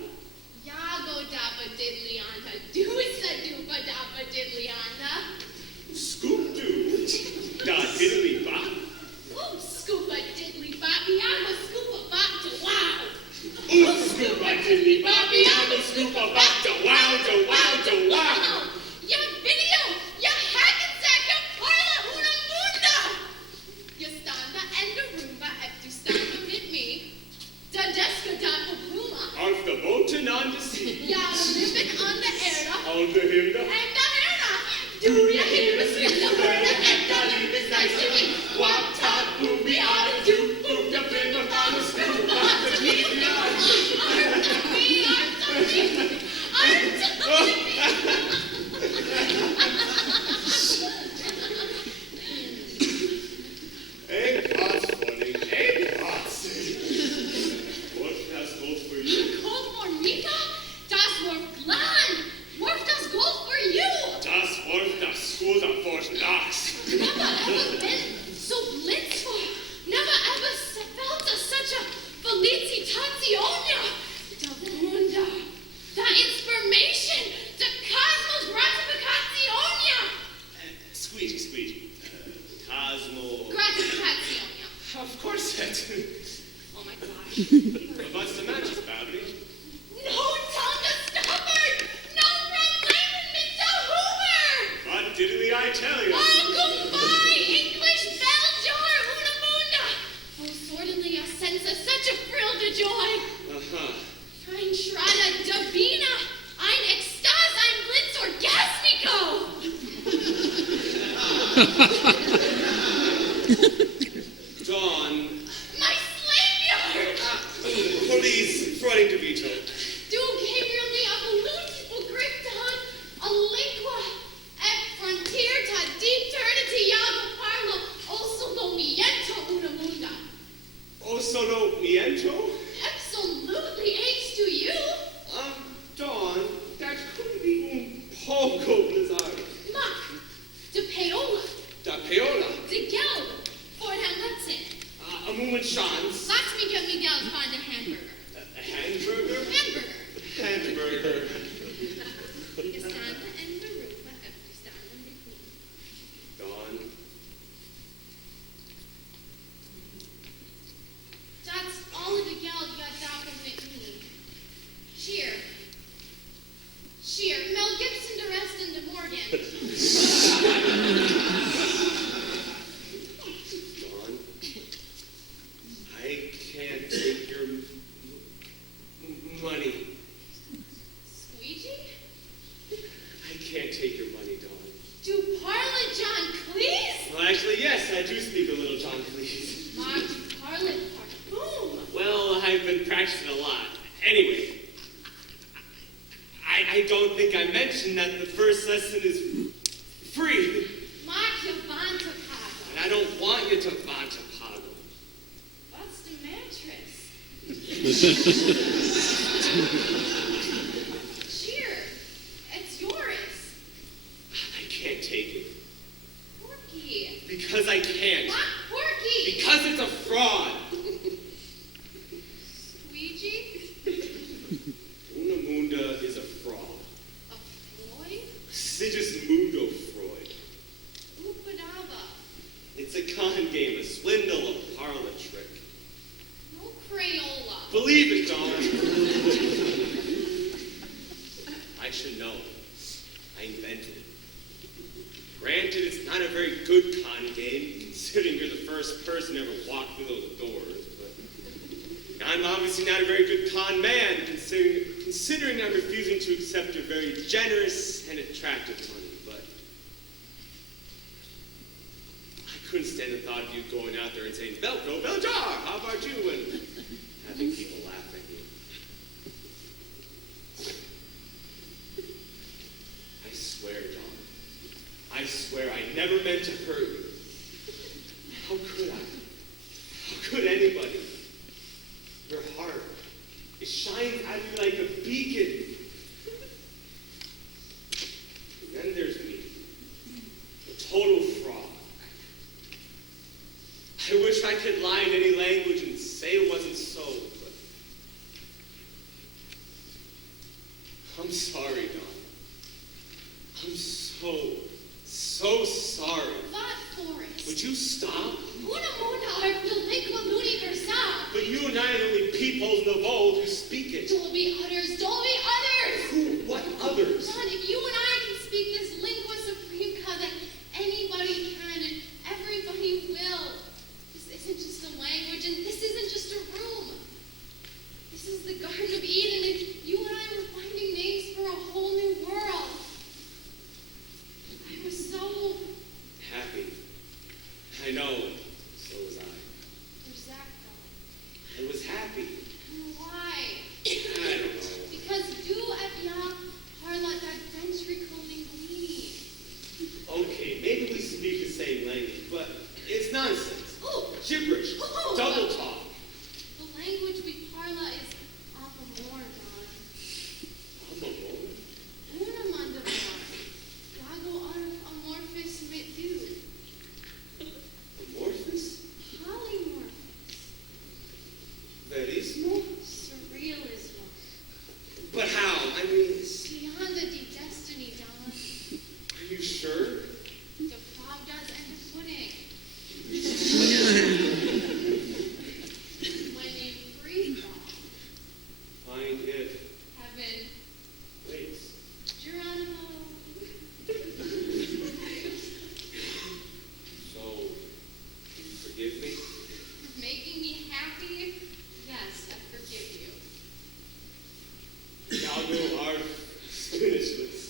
Yago Dappa Diddlyanda, Doosa Doopa Dappa Diddlyanda. Scoop do. Da diddly bop. Ooh, Scoopa Diddly Boppy, I'm a Scoopa Bop to wow. Ooh, scoop a diddly boppy. I'm a scoop a bop. Da wow, da wow, da wow. Ya video, ya hackensack, ya parla una munda. Ya standa and the Roomba at tu standa with me. Da deska Dappa Bluma. Off the boatin' on the sea. Ya living on the era. On the hilda. And the era. Do ya hear me sweet the word and the leave is nice to me. Wop top, boom me out of do. Boom the fin of on the scoop. On the me, Egg pots, funny. Egg pots. What has gold for you? Gold for Mika? Das worth land. Worth das gold for you. Das Wort, das School, das Wort, Lachs. Never ever been so blitzful. Never ever felt such a felicitationia. The wonder, the inspiration, the cosmos gratificationia. Squeegee. Cosmo. Gratificationia. Of course that. Oh my gosh. What's the matter, Babby? No tongue stubborn. No realignment to Hoover. What diddly I tell you? Oh, goodbye, English Belgior, una munda. Oh, certainly a sense of such a thrill to joy. Uh-huh. Ein Schrader Davina, ein Ekstase, ein Blitz Orgasmico. Dawn. My slave yard. Police, Freuling DeVito. Du Gabriel ni avoluti grifton, a lingua et frontier ta deep eternity yago parlo, o solo miento una munda. Oh, solo miento? Absolutely apes to you. Dawn, that couldn't be un poco blizzard. Mac, de paola, Da peola. de gel, for Hamletson. A moment chance. Lass me get me down find a hamburger. A hamburger? Hamburger. Hamburger. Gestanden en Berufe, gestanden mit me. Dawn. That's all of the gal you got down from me. Cheer. Cheer. Mel Gibson to rest in De Morgan. Dawn. I can't take your money. Squeegee? I can't take your money, Dawn. Do parle John Cleese? Well, actually, yes, I do speak a little John Cleese. Mark, parle boom. Well, I've been practicing a lot. Anyway, I don't think I mentioned that the first lesson is free. Mark, you van to Pago. And I don't want you to vanta pago. What's the mattress? Cheer. It's yours. I can't take it. Porky. Because I can't. Not Porky. Because it's a fraud. Squeegee? Unamunda is a fraud. A Floyd? Sigismundo Freud. Upadaba. It's a con game, a swindle, a parlor trick. No Crayola. Believe it, Dawn. I should know. I invented it. Granted, it's not a very good con game, considering you're the first person to ever walk through those doors, but I'm obviously not a very good con man, considering I'm refusing to accept your very generous and attractive money, but I couldn't stand the thought of you going out there and saying, Belko, Beljar, how about you? And having people laugh at you. I swear, John. I swear I never meant to hurt you. How could I? How could anybody? Your heart, it shines at you like a beacon. And then there's me, a total fraud. I wish I could lie in any language and say it wasn't so, but I'm sorry, Don. I'm so sorry. What, Forrest? Would you stop? Una mona will make a loony herself. But you and I are the only peoples in the world who speak it. Don't be others. Don't be others. Who? What others? John, if you and I can speak this lingua suprema, then anybody can and everybody will. This isn't just a language and this isn't just a room. This is the Garden of Eden and you and I were finding names for a whole new world. I was so... Happy. I know. So was I. Where's Zach though? I was happy. And why? I don't know. Because du et ja parla da dentrico linguini. Okay, maybe we speak the same language, but it's nonsense. Oh! Gibberish. Oh. Double talk. The language we parla is Amor, Don. I'm alone. Una mandamor. Gago amorphous mit du. Amorphous? Polymorphous. Verismo? Surrealismo. But how? I mean, Beyond the destiny, Don. are you sure? The pravdas and the pudding. When you free fall, Find it. heaven, Wait. Geronimo. So, do you forgive me? Making me happy? Yes, I forgive you. Galgo are finishless.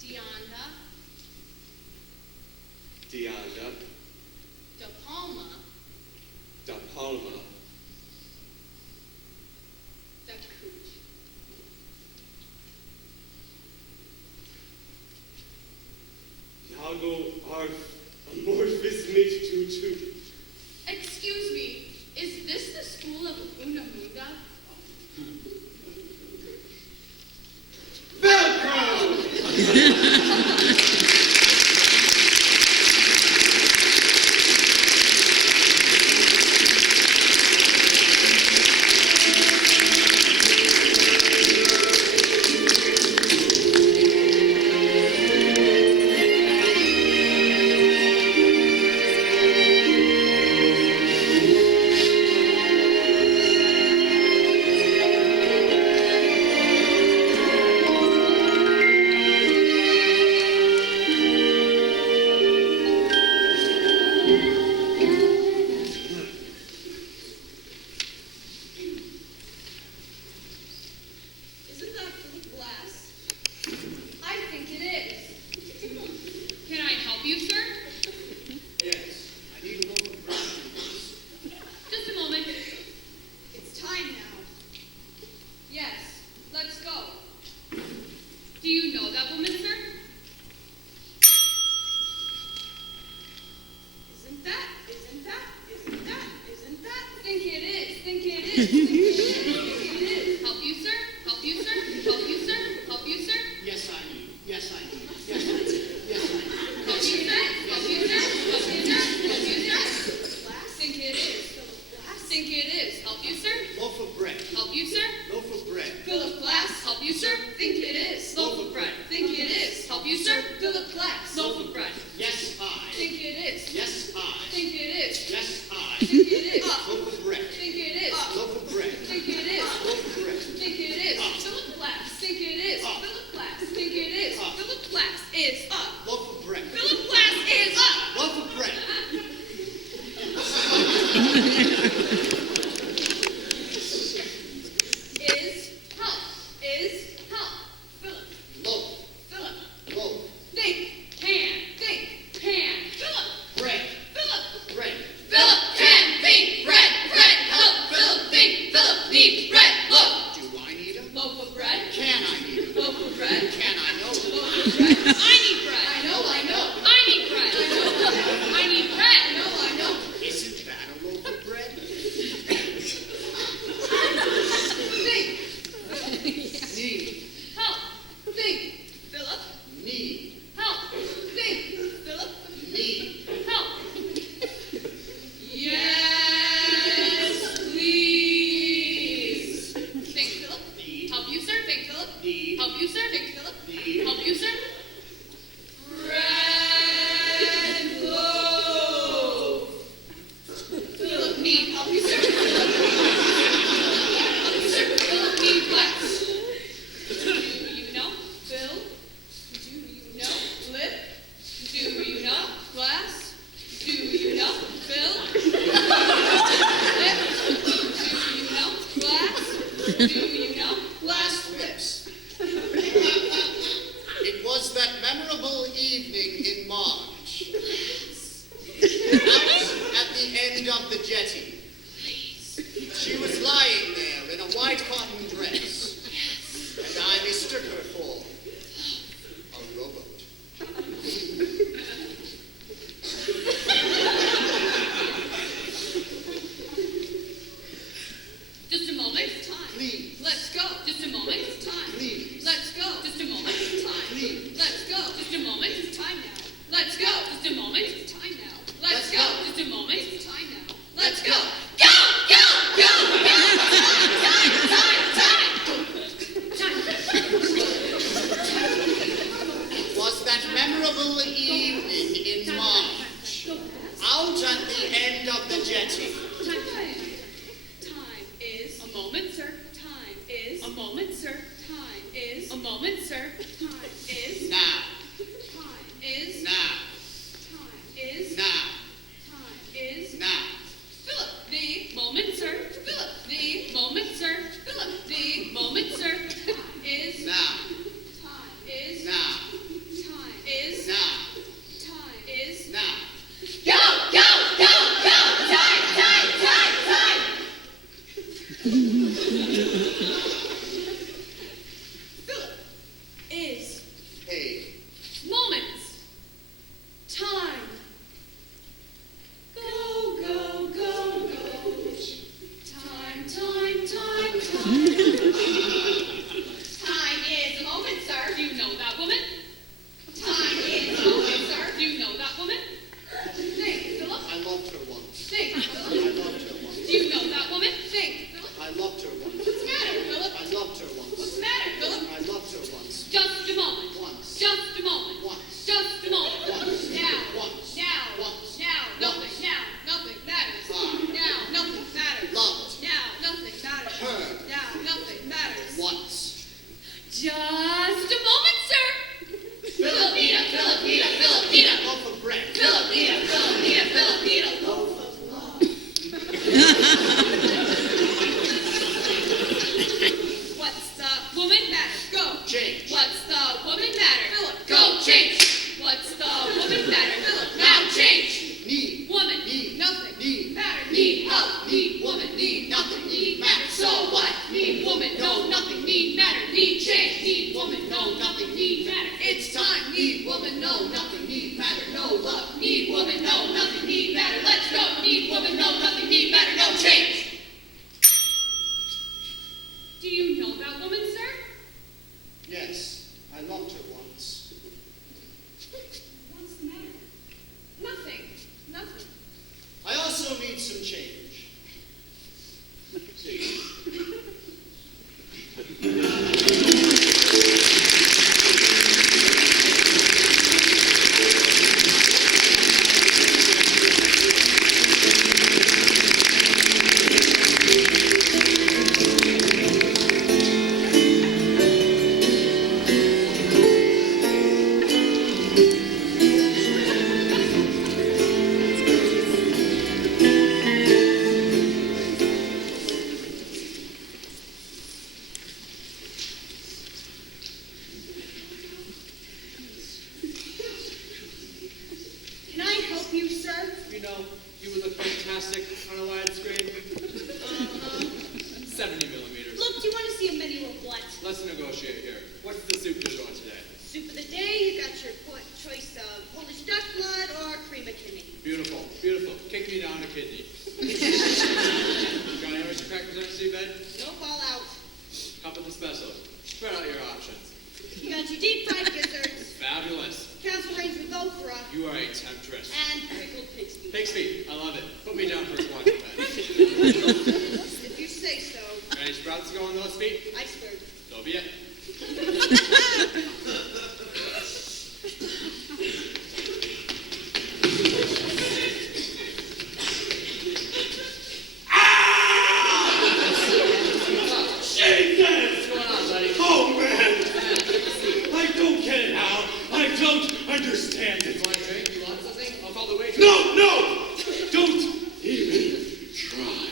Deonda, Deonda. De Palma, got? Isn't that full of glass? I think it is. Can I help you, sir? Yes, I need a loaf of bread, please. Just a moment. It's time now. Yes, let's go. Do you know that woman, sir? Isn't that? Think it is. Think it is. Think it is. Think it is. Help you, sir? Help you, sir? Help you, sir? Help you, sir? Yes, I need. Yes, I need. Yes, I need. Yes, I need. Help you, sir? Help you, sir? Help you, sir? Help you, sir? Glass? Think it is. Glass? Think it is. Help you, sir? Loaf of bread. Help you, sir? Loaf of bread. Philip Glass? Help you, sir? Think it is. Loaf of bread. Think it is. Help you, sir? Philip Glass? Loaf of bread. Yes, I. Think it is. Yes, I. Think it is. Yes, I. Think it is. Loaf of bread. Think it is. Loaf of bread. Think it is. Loaf of bread. Think it is. Philip Glass. Think it is. Philip Glass. Think it is. Philip Glass is up. Loaf of bread. Philip Glass is up. Loaf of bread. Is help. Is help. Philip. Loaf. Philip. Loaf. Think. Can. Think. Can. Philip. Bread. Philip. Bread. Philip can think bread. Bread. Help. Philip think. Philip need bread. Look. Do I need a? Loaf of bread. Can I need a? Loaf of bread. Can I know? Loaf of bread. I need bread. I know. I know. I need bread. I need bread. I know. I know. Isn't that a loaf of bread? Think. Need. Help. Think. Philip. Need. Help. Think. Philip. Need. Help. Yes, please. Think, Philip. Need. Help you, sir? Think, Philip. Need. Help you, sir? Think, Philip. Need. Help you, sir? Red loaf. Philip need help you, sir. Help you, sir. Philip need glass. Do you know? Phil, do you know? Lip, do you know? Glass, do you know? Phil, lip, do you know? Glass, do you know? Glass lips. It was that memorable evening in March. Out at the end of the jetty. She was lying there in a white cotton dress. And I mistook her for a rowboat. Just a moment. Time. Please. Let's go. Just a moment. Time. Please. Let's go. Just a moment. Time. Please. Let's go. Just a moment. Time now. Let's go. Just a moment. Time now. Let's Let's go. go. Just a moment. Time now. Let's Let's go. go. Go! Go! Go! Go! Time! Time! Time! It was that memorable evening in March. Out at the end of the jetty. Time is A moment, sir. time is A moment, sir. time is A moment, sir. time is Now. time is Now. time is Now. time is Now. Philip the Moment, sir. Philip the Moment, sir. Philip the Moment, sir. time is Now. time is Now. time is Now. time is Now. go go go go time time time time. Philip is Hey. Moments. time. Go go go go. Time time time. what? Need woman, need nothing, need matter, so what? Need woman, no nothing, need matter, need change. Need woman, no nothing, need matter. It's time. Need woman, no nothing, need matter, no love. Need woman, no nothing, need matter. Let's go. Need woman, no nothing, need matter, no change. Do you know that woman, sir? Yes, I loved her once. What's the matter? Nothing. Nothing. I also need some change. Can I help you, sir? You know, you would look fantastic on a widescreen. 70 millimeters. Look, do you want to see a menu of what? Let's negotiate here. What's the soup du jour today? Soup of the day, you got your choice of Polish duck blood or cream of kidney. Beautiful, beautiful. Kick me down a kidney. Got any oyster crackers on your seabed? Nope, all out. How about the specials? Spread out your options. You got your deep fried gizzards, Fabulous. council range with okra, You are a temptress. and pickled pig's feet. Pig's feet. I love it. Put me down for a squatting bed. If you say so. Any sprouts to go on those feet? Iceberg. So be it. Jesus! What's going on, buddy? Oh, man! I don't get it, Al. I don't understand You it. want a drink? You want something? I'll call the waitress. No, no! Don't even try.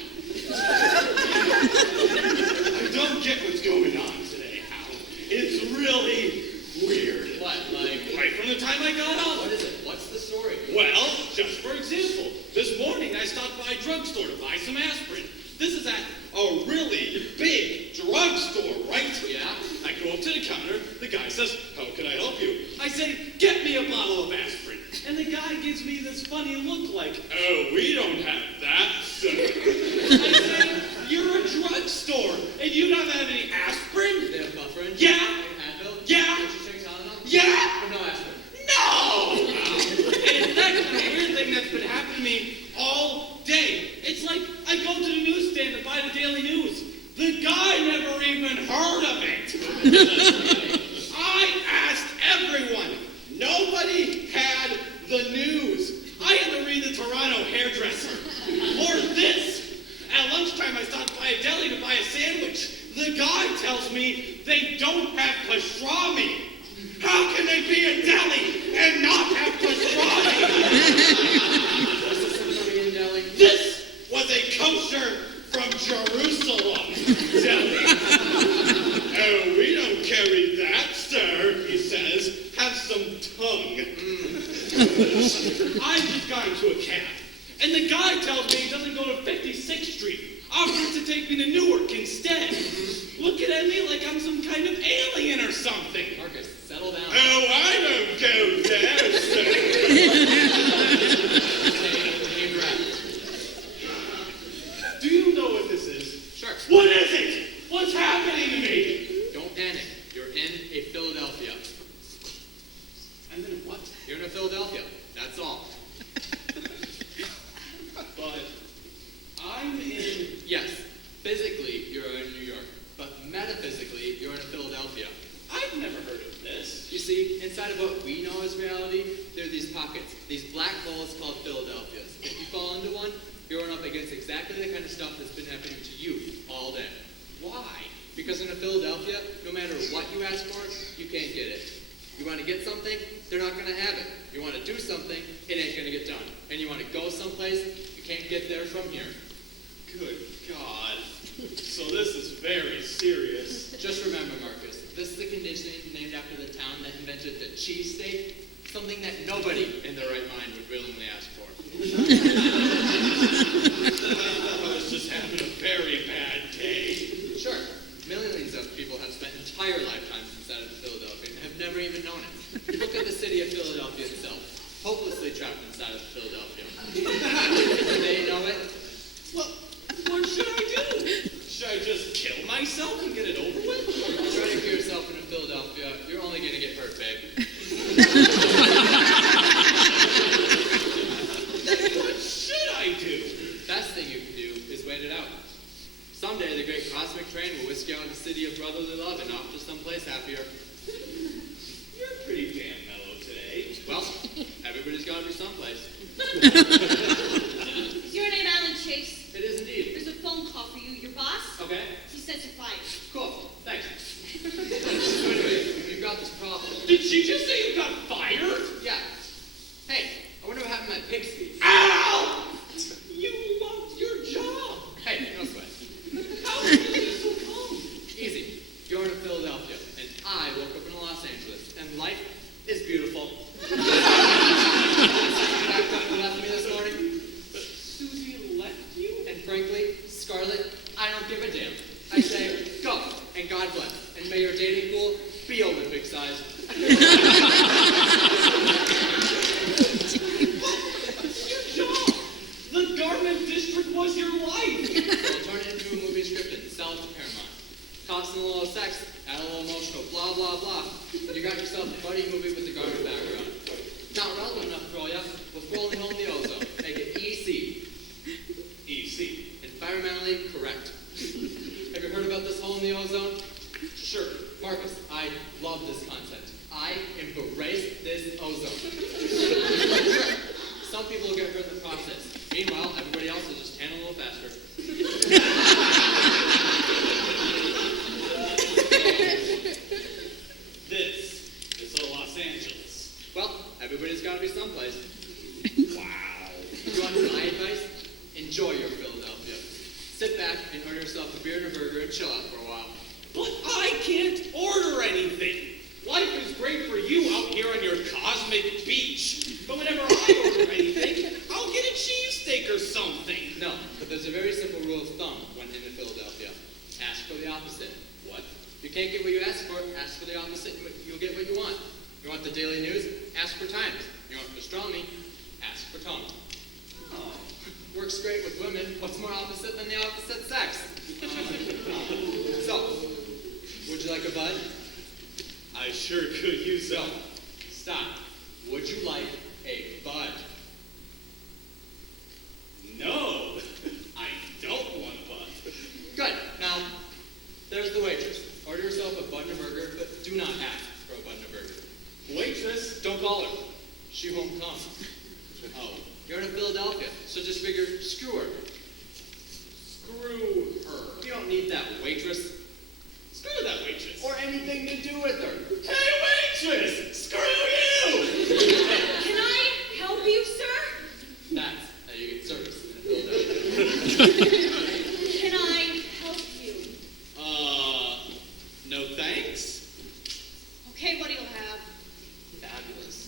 I don't get what's going on today, Al. It's really weird. What? Like, Right from the time I got up. what is it? What's the story? Well, just for example, this morning I stopped by a drugstore to buy some aspirin. This is at a really big drugstore, right? Yeah? I go up to the counter, the guy says, "How can I help you?" I say, "Get me a bottle of aspirin." And the guy gives me this funny look like, "Oh, we don't have that, sir." I say, "You're a drugstore, and you don't have any aspirin?" They have bufferin? Yeah. Advil? Yeah. Nutrition, Tylenol? Yeah! But no aspirin. No! And it's that kind of weird thing that's been happening to me all day. It's like I go to the newsstand to buy the Daily News. The guy never even heard of it. I asked everyone. Nobody had the news. I had to read the Toronto Hairdresser. Or this. At lunchtime, I stopped by a deli to buy a sandwich. The guy tells me they don't have pastrami. How can they be a deli and not have pastrami? Coming in, Deli. This was a kosher from Jerusalem deli. Oh, we don't carry that, sir, he says. Have some tongue. I just got into a cab, and the guy tells me he doesn't go to 56th Street. Offers to take me to Newark instead. Looking at me like I'm some kind of alien or something. Marcus, settle down. Oh, I don't go there, sir. Take a breath. Do you know what this is? Sure. What is it? What's happening to me? Don't panic. You're in a Philadelphia. And then what? You're in a Philadelphia. That's all. But I'm in. Yes, physically you're in New York, but metaphysically you're in a Philadelphia. I've never heard of this. You see, inside of what we know as reality, there are these pockets, these black holes called Philadelphias. If you fall into one, you're running up against exactly the kind of stuff that's been happening to you all day. Why? Because in a Philadelphia, no matter what you ask for, you can't get it. You want to get something, they're not going to have it. You want to do something, it ain't going to get done. And you want to go someplace, you can't get there from here. Good God. So this is very serious. Just remember, Marcus, this is the conditioning named after the town that invented the cheesesteak, something that nobody in their right mind would willingly ask for. myself and get it over with? Try to cure yourself in Philadelphia. You're only gonna get hurt, babe. What should I do? Best thing you can do is wait it out. Someday the great cosmic train will whisk you out of the city of brotherly love and off to someplace happier. You're pretty damn mellow today. Well, everybody's gotta be someplace. Is your name Alan Chase? It is indeed. There's a phone call for you. Your boss? Okay, He says you're fired. cool, thanks. So anyway, you've got this problem. Did she just say you got fired? Yeah. Hey, I wonder what happened to my pig's feet. Ow! You lost your job. Hey, no sweat. How did this so come? Easy. You're in Philadelphia, and I woke up in Los Angeles, and life is beautiful. You left me this morning, Susie left you? and frankly, Scarlett, I don't give a damn. I say, go, and God bless, and may your dating pool be Olympic size. Your job! The garment district was your life! Well, turn it into a movie script and sell it to Paramount. Toss in a little sex, add a little emotional blah, blah, blah. You got yourself a buddy movie with a garment background. Not relevant enough for you, with rolling home the ozone. Make it EC. Easy. Environmentally correct. Have you heard about this hole in the ozone? Sure. Marcus, I love this concept. I embrace this ozone. Some people will get hurt in the process. Meanwhile, everybody else will just tan a little faster. This is Los Angeles. Well, everybody's got to be someplace. Wow. You want my advice? Enjoy your Philadelphia. Sit back and order yourself a beer and a burger and chill out for a while. But I can't order anything. Life is great for you out here on your cosmic beach. But whenever I order anything, I'll get a cheesesteak or something. No, but there's a very simple rule of thumb when in Philadelphia. Ask for the opposite. What? You can't get what you ask for the opposite, and you'll get what you want. You want the daily news? Ask for Times. You want pastrami? Ask for Tony. Oh. Works great with women. What's more opposite than the opposite sex? So, would you like a bud? I sure could use some. Stop. Would you like a bud? No, I don't want a bun. Good. Now, there's the waitress. Order yourself a bun and a burger, but do not ask for a bun and a burger. Waitress, don't call her. She won't come. Oh, you're in Philadelphia, so just figure, screw her. Screw her. You don't need that waitress Screw that waitress. or anything to do with her. Hey, waitress! Screw you! Can I help you, sir? That's how you get service in Philadelphia. Can I help you? No thanks. Okay, what do you have? Fabulous.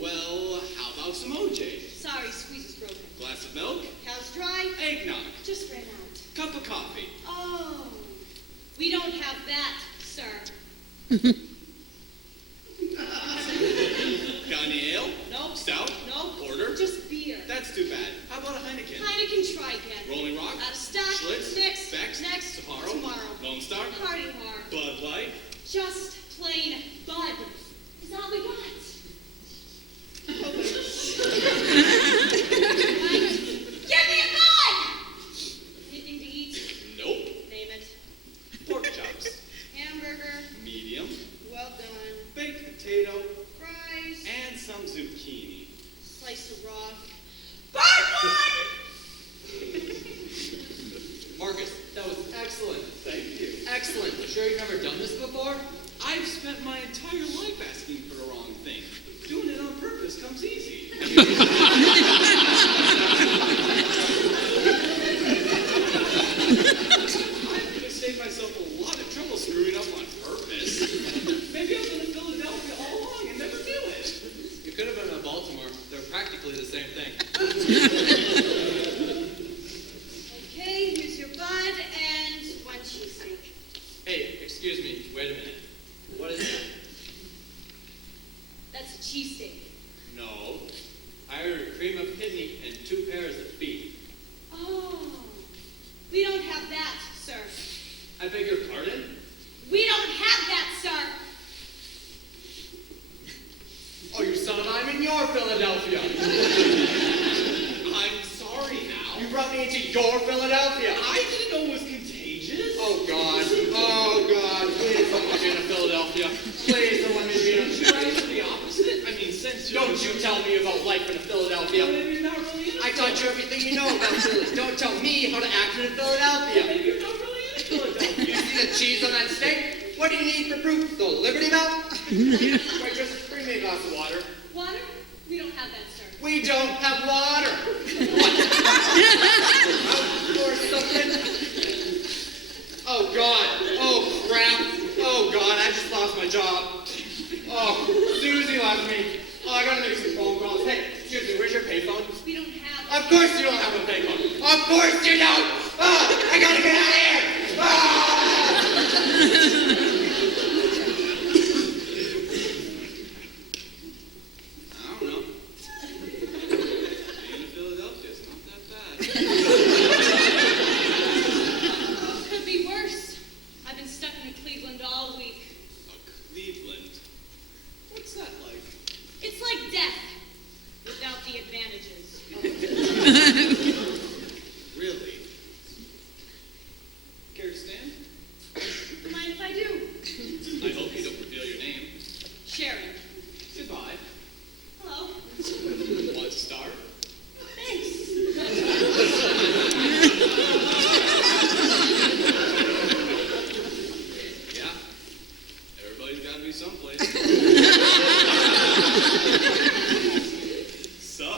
Well, how about some OJ? Sorry, squeeze is broken. Glass of milk? Cow's dry? Eggnog? Just ran out. Cup of coffee? Oh, we don't have that, sir. Got any ale? Nope. Stout? Nope. Porter? Just beer. That's too bad. How about a Heineken? Heineken, try again. Rolling Rock? Out of stock. Schlitz? Next. Beck's? Next. Tomorrow? Tomorrow. Lone Star? Party hard. Bud Light? Just plain Bud. Is all we got. Give me a Bud! Anything to eat? Nope. Name it. Pork chops? Hamburger. Medium? Well done. Baked potato? Fries. And some zucchini. Slice of raw. Bud! Marcus, that was excellent. Thank you. Excellent. Sure you've never done this before? I've spent my entire life asking for the wrong thing. Doing it on purpose comes easy. I I've saved myself a lot of trouble screwing up on purpose. Maybe I was in Philadelphia all along and never knew it. You could have been in Baltimore. They're practically the same thing. Okay, here's your Bud and one cheesesteak. Hey, excuse me. Wait a minute. What is that? That's a cheesesteak. No. I ordered a cream of kidney and 2 pairs of feet. Oh, we don't have that, to your Philadelphia. I didn't know it was contagious. Oh, God. Oh, God. Please don't let me into Philadelphia. Please don't let me be in. Right, the opposite. I mean, since you're... Don't you tell me about life in Philadelphia. Maybe you're not really into I taught you everything you know about Philly. Don't tell me how to act in Philadelphia. Maybe you're not really into Philadelphia. You see the cheese on that steak? What do you need for proof? The Liberty Bell? Waitress, bring me a glass of water. Water? We don't have that, sir. We don't have water. What? Or something? Oh, God. Oh, crap. Oh, God, I just lost my job. Oh, Susie left me. Oh, I gotta make some phone calls. Hey, excuse me, where's your payphone? We don't have Of course you don't have a payphone. Of course you don't. Ah, I gotta get out of here. Ah! I don't know. Being in Philadelphia is not that bad. Could be worse. I've been stuck in Cleveland all week. Cleveland? What's that like? It's like death without the advantages. Really? Care to stand? Mind if I do? I hope you don't reveal your name. Sharon. Goodbye. Hello. Want to start? Thanks. Yeah. Everybody's got to be someplace. So.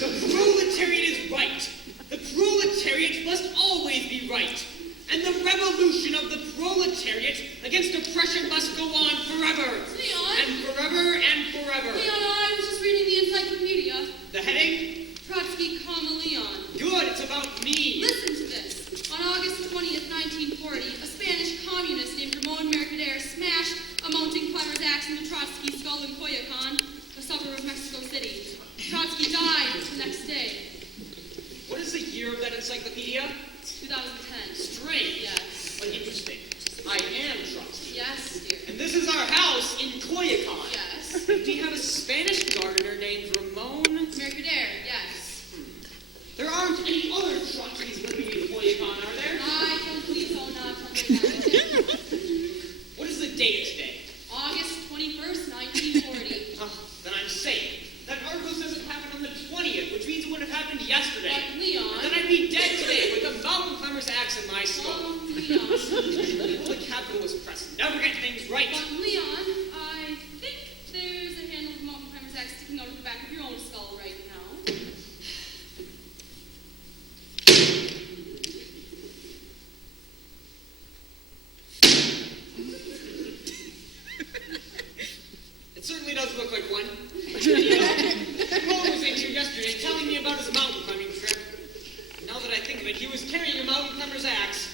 The proletariat is right. The proletariat must always be right. And the revolution of the proletariat against oppression must go on forever. Leon? And forever and forever. Leon, I was just reading the encyclopedia. The heading? Trotsky, Leon. Good, it's about me. Listen to this. On August 20th, 1940, a Spanish communist named Ramon Mercader smashed a mounting climber's axe into Trotsky's skull in Coyoacan, a suburb of Mexico City. Trotsky died the next day, What is the year of that encyclopedia? 2010. Strange. Yes. But interesting. I am Trotsky. Yes, dear. And this is our house in Coyoacan. Yes. We have a Spanish gardener named Ramon. Mercader, yes. There aren't any other Trotskys living in Coyoacan, are there? I don't believe so, not under What is the date today? August 21st, 1940. Then I'm safe. That article says it happened on the 20th, which means it would have happened yesterday. But Leon... Then I'd be dead today with a mountain climber's axe in my skull. Leon... The capitalist press never get things right. But Leon, I think there's a handle of mountain climber's axe sticking out of the back of your own skull right now. It certainly does look like one. Mo was in here yesterday telling me about his mountain climbing trip. Now that I think of it, he was carrying a mountain climber's axe.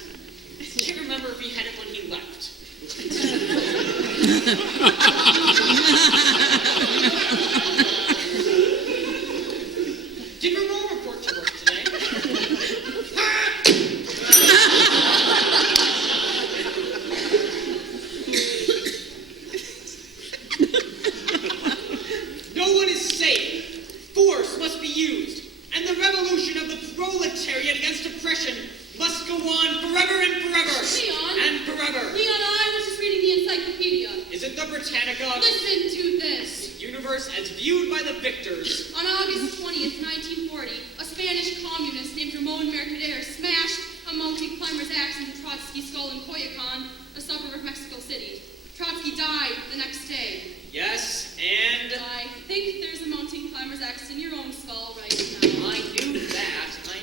I can't remember if he had it when he left. Did Ramon report to work today? No one is safe. Force must be used. And the revolution of the proletariat against oppression must go on forever and forever. Leon? And forever. Leon, I was just reading the encyclopedia. Is it the Britannica? Listen to this. Universe as viewed by the victors. On August 20th, 1940, a Spanish communist named Ramon Mercader smashed a mounting climber's axe into Trotsky's skull in Coyoacan, a suburb of Mexico City. Trotsky died the next day. Yes, and I think there's a mounting climber's axe in your own skull right now. I knew that. I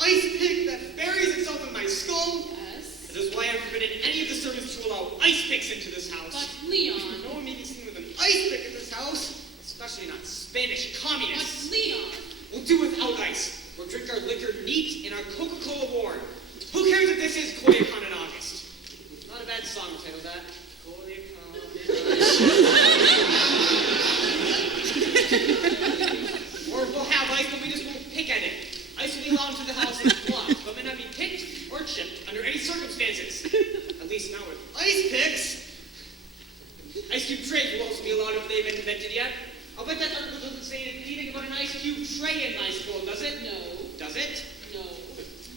ice pick that buries itself in my skull. Yes. That is why I've forbidden any of the servants to allow ice picks into this house. But Leon. No one may be seen with an ice pick in this house, especially not Spanish communists. But Leon. We'll do without ice. We'll drink our liquor neat in our Coca-Cola warm. Who cares if this is Koyakon in August? Not a bad song title, that. Koyakon in August. Or we'll have ice, but we just won't pick at it. Ice will be allowed into the house as blocks, but may not be picked or chipped under any circumstances. At least not with ice picks. Ice cube trays will also be allowed if they've been invented yet. I'll bet that article doesn't say anything about an ice cube tray in my school, does it? No. Does it? No.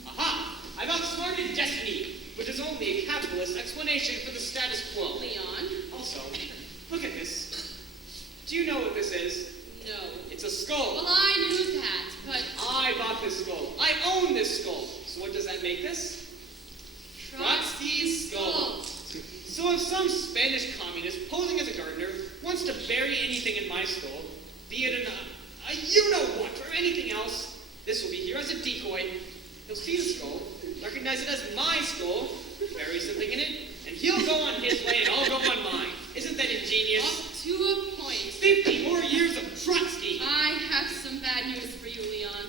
Aha! I've outsmarted destiny, which is only a capitalist explanation for the status quo. Leon. Also, look at this. Do you know what this is? No. It's a skull. Well, I knew that, but I bought this skull. I own this skull. So what does that make this? Trotsky's skull. So if some Spanish communist posing as a gardener wants to bury anything in my skull, be it a you-know-what or anything else, this will be here as a decoy. He'll see the skull, recognize it as my skull, bury something in it, and he'll go on his way and I'll go on mine. Isn't that ingenious? up to a point. 50 more years of Trotsky. I have some bad news for you, Leon.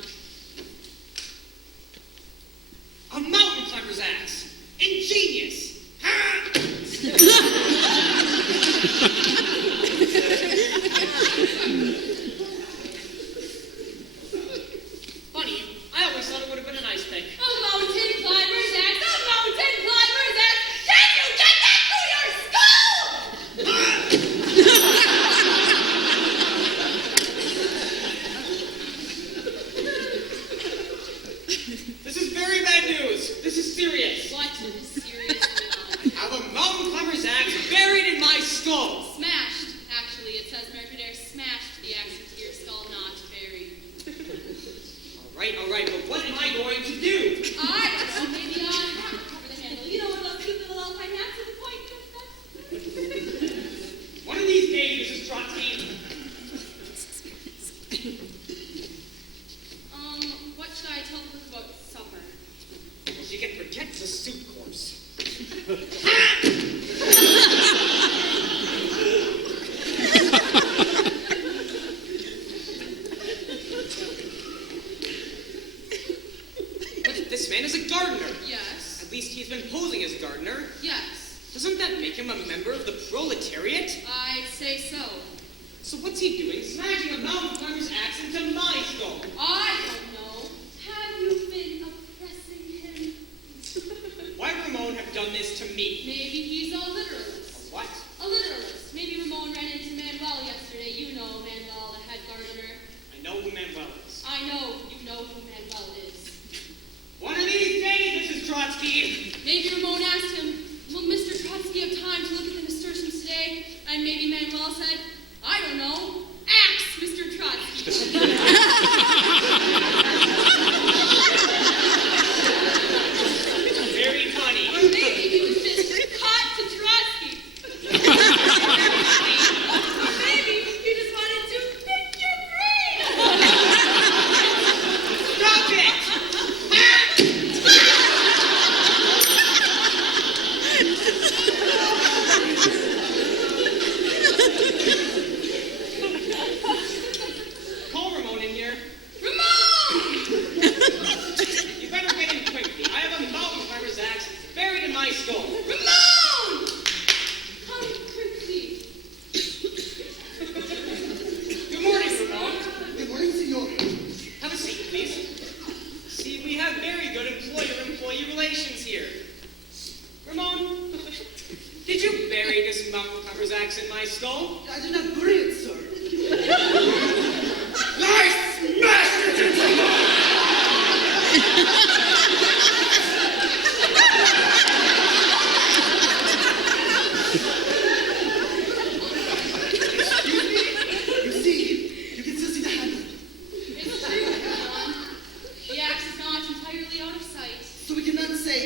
A mountain climber's axe. Ingenious. Funny, I always thought it would have been an ice pick. A mountain climber's axe! A mountain climber's axe! Can you get that through your skull? This is very bad news. This is serious. What is serious, Leon? I have a mountain climber's axe buried in my skull. Smashed. Actually, it says Mercader smashed the axe into your skull, not buried. All right, but what am I going to do? I don't know, maybe cover the handle. You know one of those cute little alpine hats with a point? One of these days, Mrs. Trotsky. What should I tell them about supper? Well, you can protect the soup course. But this man is a gardener. Yes. At least he's been posing as a gardener. Yes. Doesn't that make him a member of the proletariat? I'd say so. So what's he doing smashing a mountain climber's axe into my skull? I don't know. Have you been oppressing him? Why would Ramon have done this to me? Maybe he's a literalist. What? A literalist. Maybe Ramon ran into Manuel yesterday. You know Manuel, the head gardener. I know who Manuel is. I know you know who Manuel is. One of these days, Mrs. Trotsky. Maybe Ramon asked him, will Mr. Trotsky have time to look at the nasturtiums today? And maybe Manuel said, I don't know, axe Mr. Trotsky. Very funny. Or maybe he was just caught to Trotsky. Or maybe he just wanted to pick your brain. Stop it! Call Ramon in here. Ramon! You better get in quickly. I have a mountain climber's axe buried in my skull. Ramon! Come quickly. Good morning, Ramon. Good morning, senor. Have a seat, please. See, we have very good employer-employee relations here. Ramon, did you bury this mountain climber's axe in my skull? I did not bury it, sir. I smashed it into my... You see, you can still see the handle. It's true, Ramon. The axe is not entirely out of sight. So we cannot say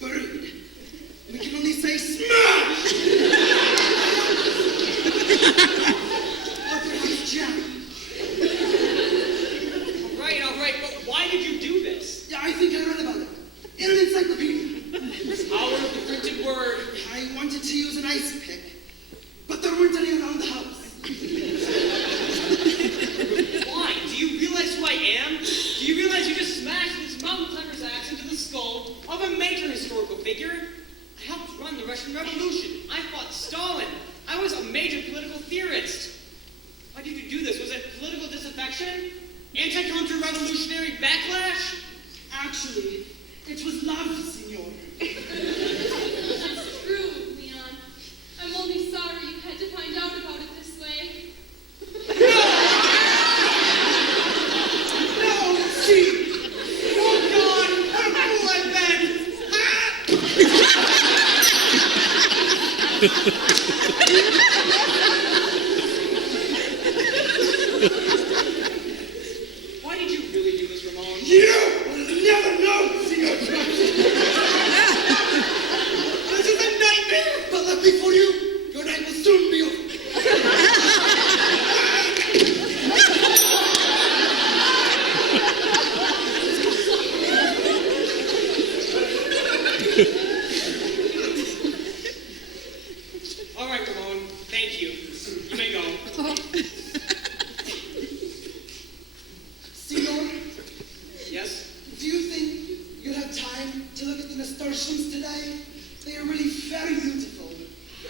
buried. We can only say smashed. mountain climber's axe into the skull of a major historical figure. I helped run the Russian Revolution. I fought Stalin. I was a major political theorist. Why did you do this? Was it political disaffection? Anti-counter-revolutionary backlash? Actually, it was love, senor. That's true, Leon. I'm only sorry you had to find out about it this way. No, see! Oh, God! What a fool I've been! Why did you really do this, Ramon? You will never know, senor Trunks. This is a nightmare! But luckily for you, your night will soon be over. All right, Ramon. Thank you. You may go. Senor, Yes? do you think you'll have time to look at the nasturtiums today? They are really very beautiful.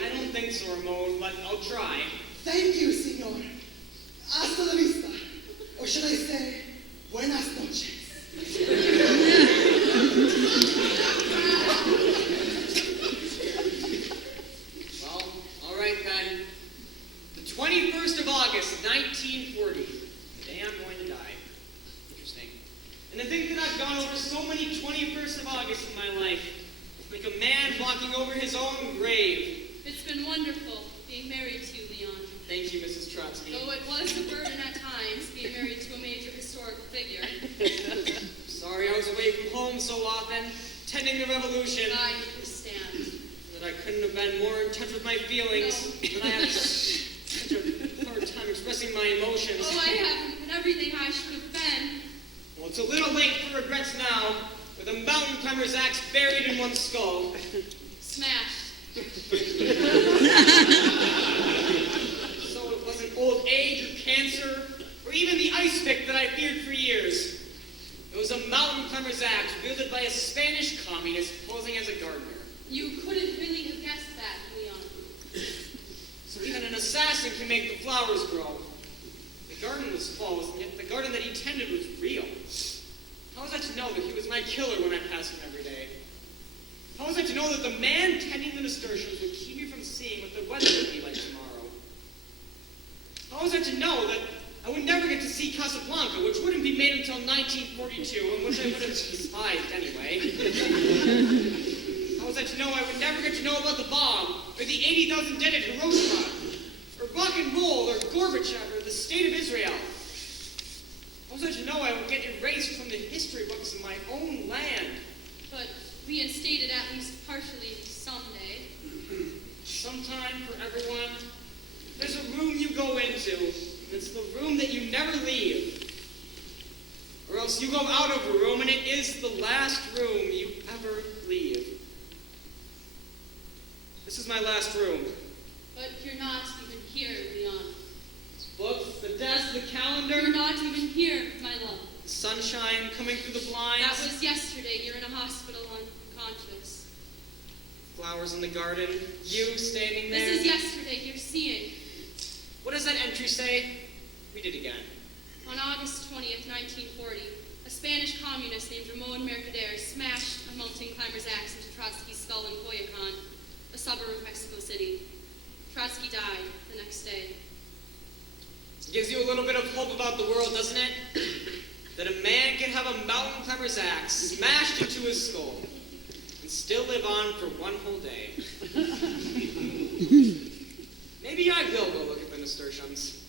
I don't think so, Ramon, but I'll try. Thank you, senor. Hasta la vista. Or should I say, buenas noches. Well, all right then. The 21st of August, 1940. The day I'm going to die. Interesting. And to think that I've gone over so many 21st of August in my life. Like a man walking over his own grave. It's been wonderful being married to you, Leon. Thank you, Mrs. Trotsky. Though it was a burden at times being married to a major historical figure. Sorry I was away from home so often, tending the revolution. I understand. That I couldn't have been more in touch with my feelings. No. That I had such a hard time expressing my emotions. Oh, I haven't been everything I should have been. Well, it's a little late for regrets now, with a mountain climber's axe buried in one's skull. Smashed. So it wasn't old age or cancer, or even the ice pick that I feared for years. It was a mountain climber's axe wielded by a Spanish communist posing as a gardener. You couldn't really have guessed that, Leon. So even an assassin can make the flowers grow. The garden was false, and yet the garden that he tended was real. How was I to know that he was my killer when I passed him every day? How was I to know that the man tending the nasturtiums would keep me from seeing what the weather would be like tomorrow? How was I to know that I would never get to see Casablanca, which wouldn't be made until 1942, and which I would have despised anyway? How was I to know I would never get to know about the bomb, or the 80,000 dead at Hiroshima, or rock and roll, or Gorbachev, or the state of Israel? How was I to know I would get erased from the history books of my own land? But reinstated at least partially someday. Sometime for everyone, there's a room you go into. It's the room that you never leave. Or else you go out of a room and it is the last room you ever leave. This is my last room. But you're not even here, Leon. Books, the desk, the calendar, You're not even here, my love. the sunshine coming through the blinds, That was yesterday. You're in a hospital unconscious. flowers in the garden, you standing there. This is yesterday. You're seeing. What does that entry say? Read it again. On August 20th, 1940, a Spanish communist named Ramon Mercader smashed a mountain climber's axe into Trotsky's skull in Coyoacan, a suburb of Mexico City. Trotsky died the next day. It gives you a little bit of hope about the world, doesn't it? That a man can have a mountain climber's axe smashed into his skull and still live on for one whole day. Maybe I will go look at the nasturtiums.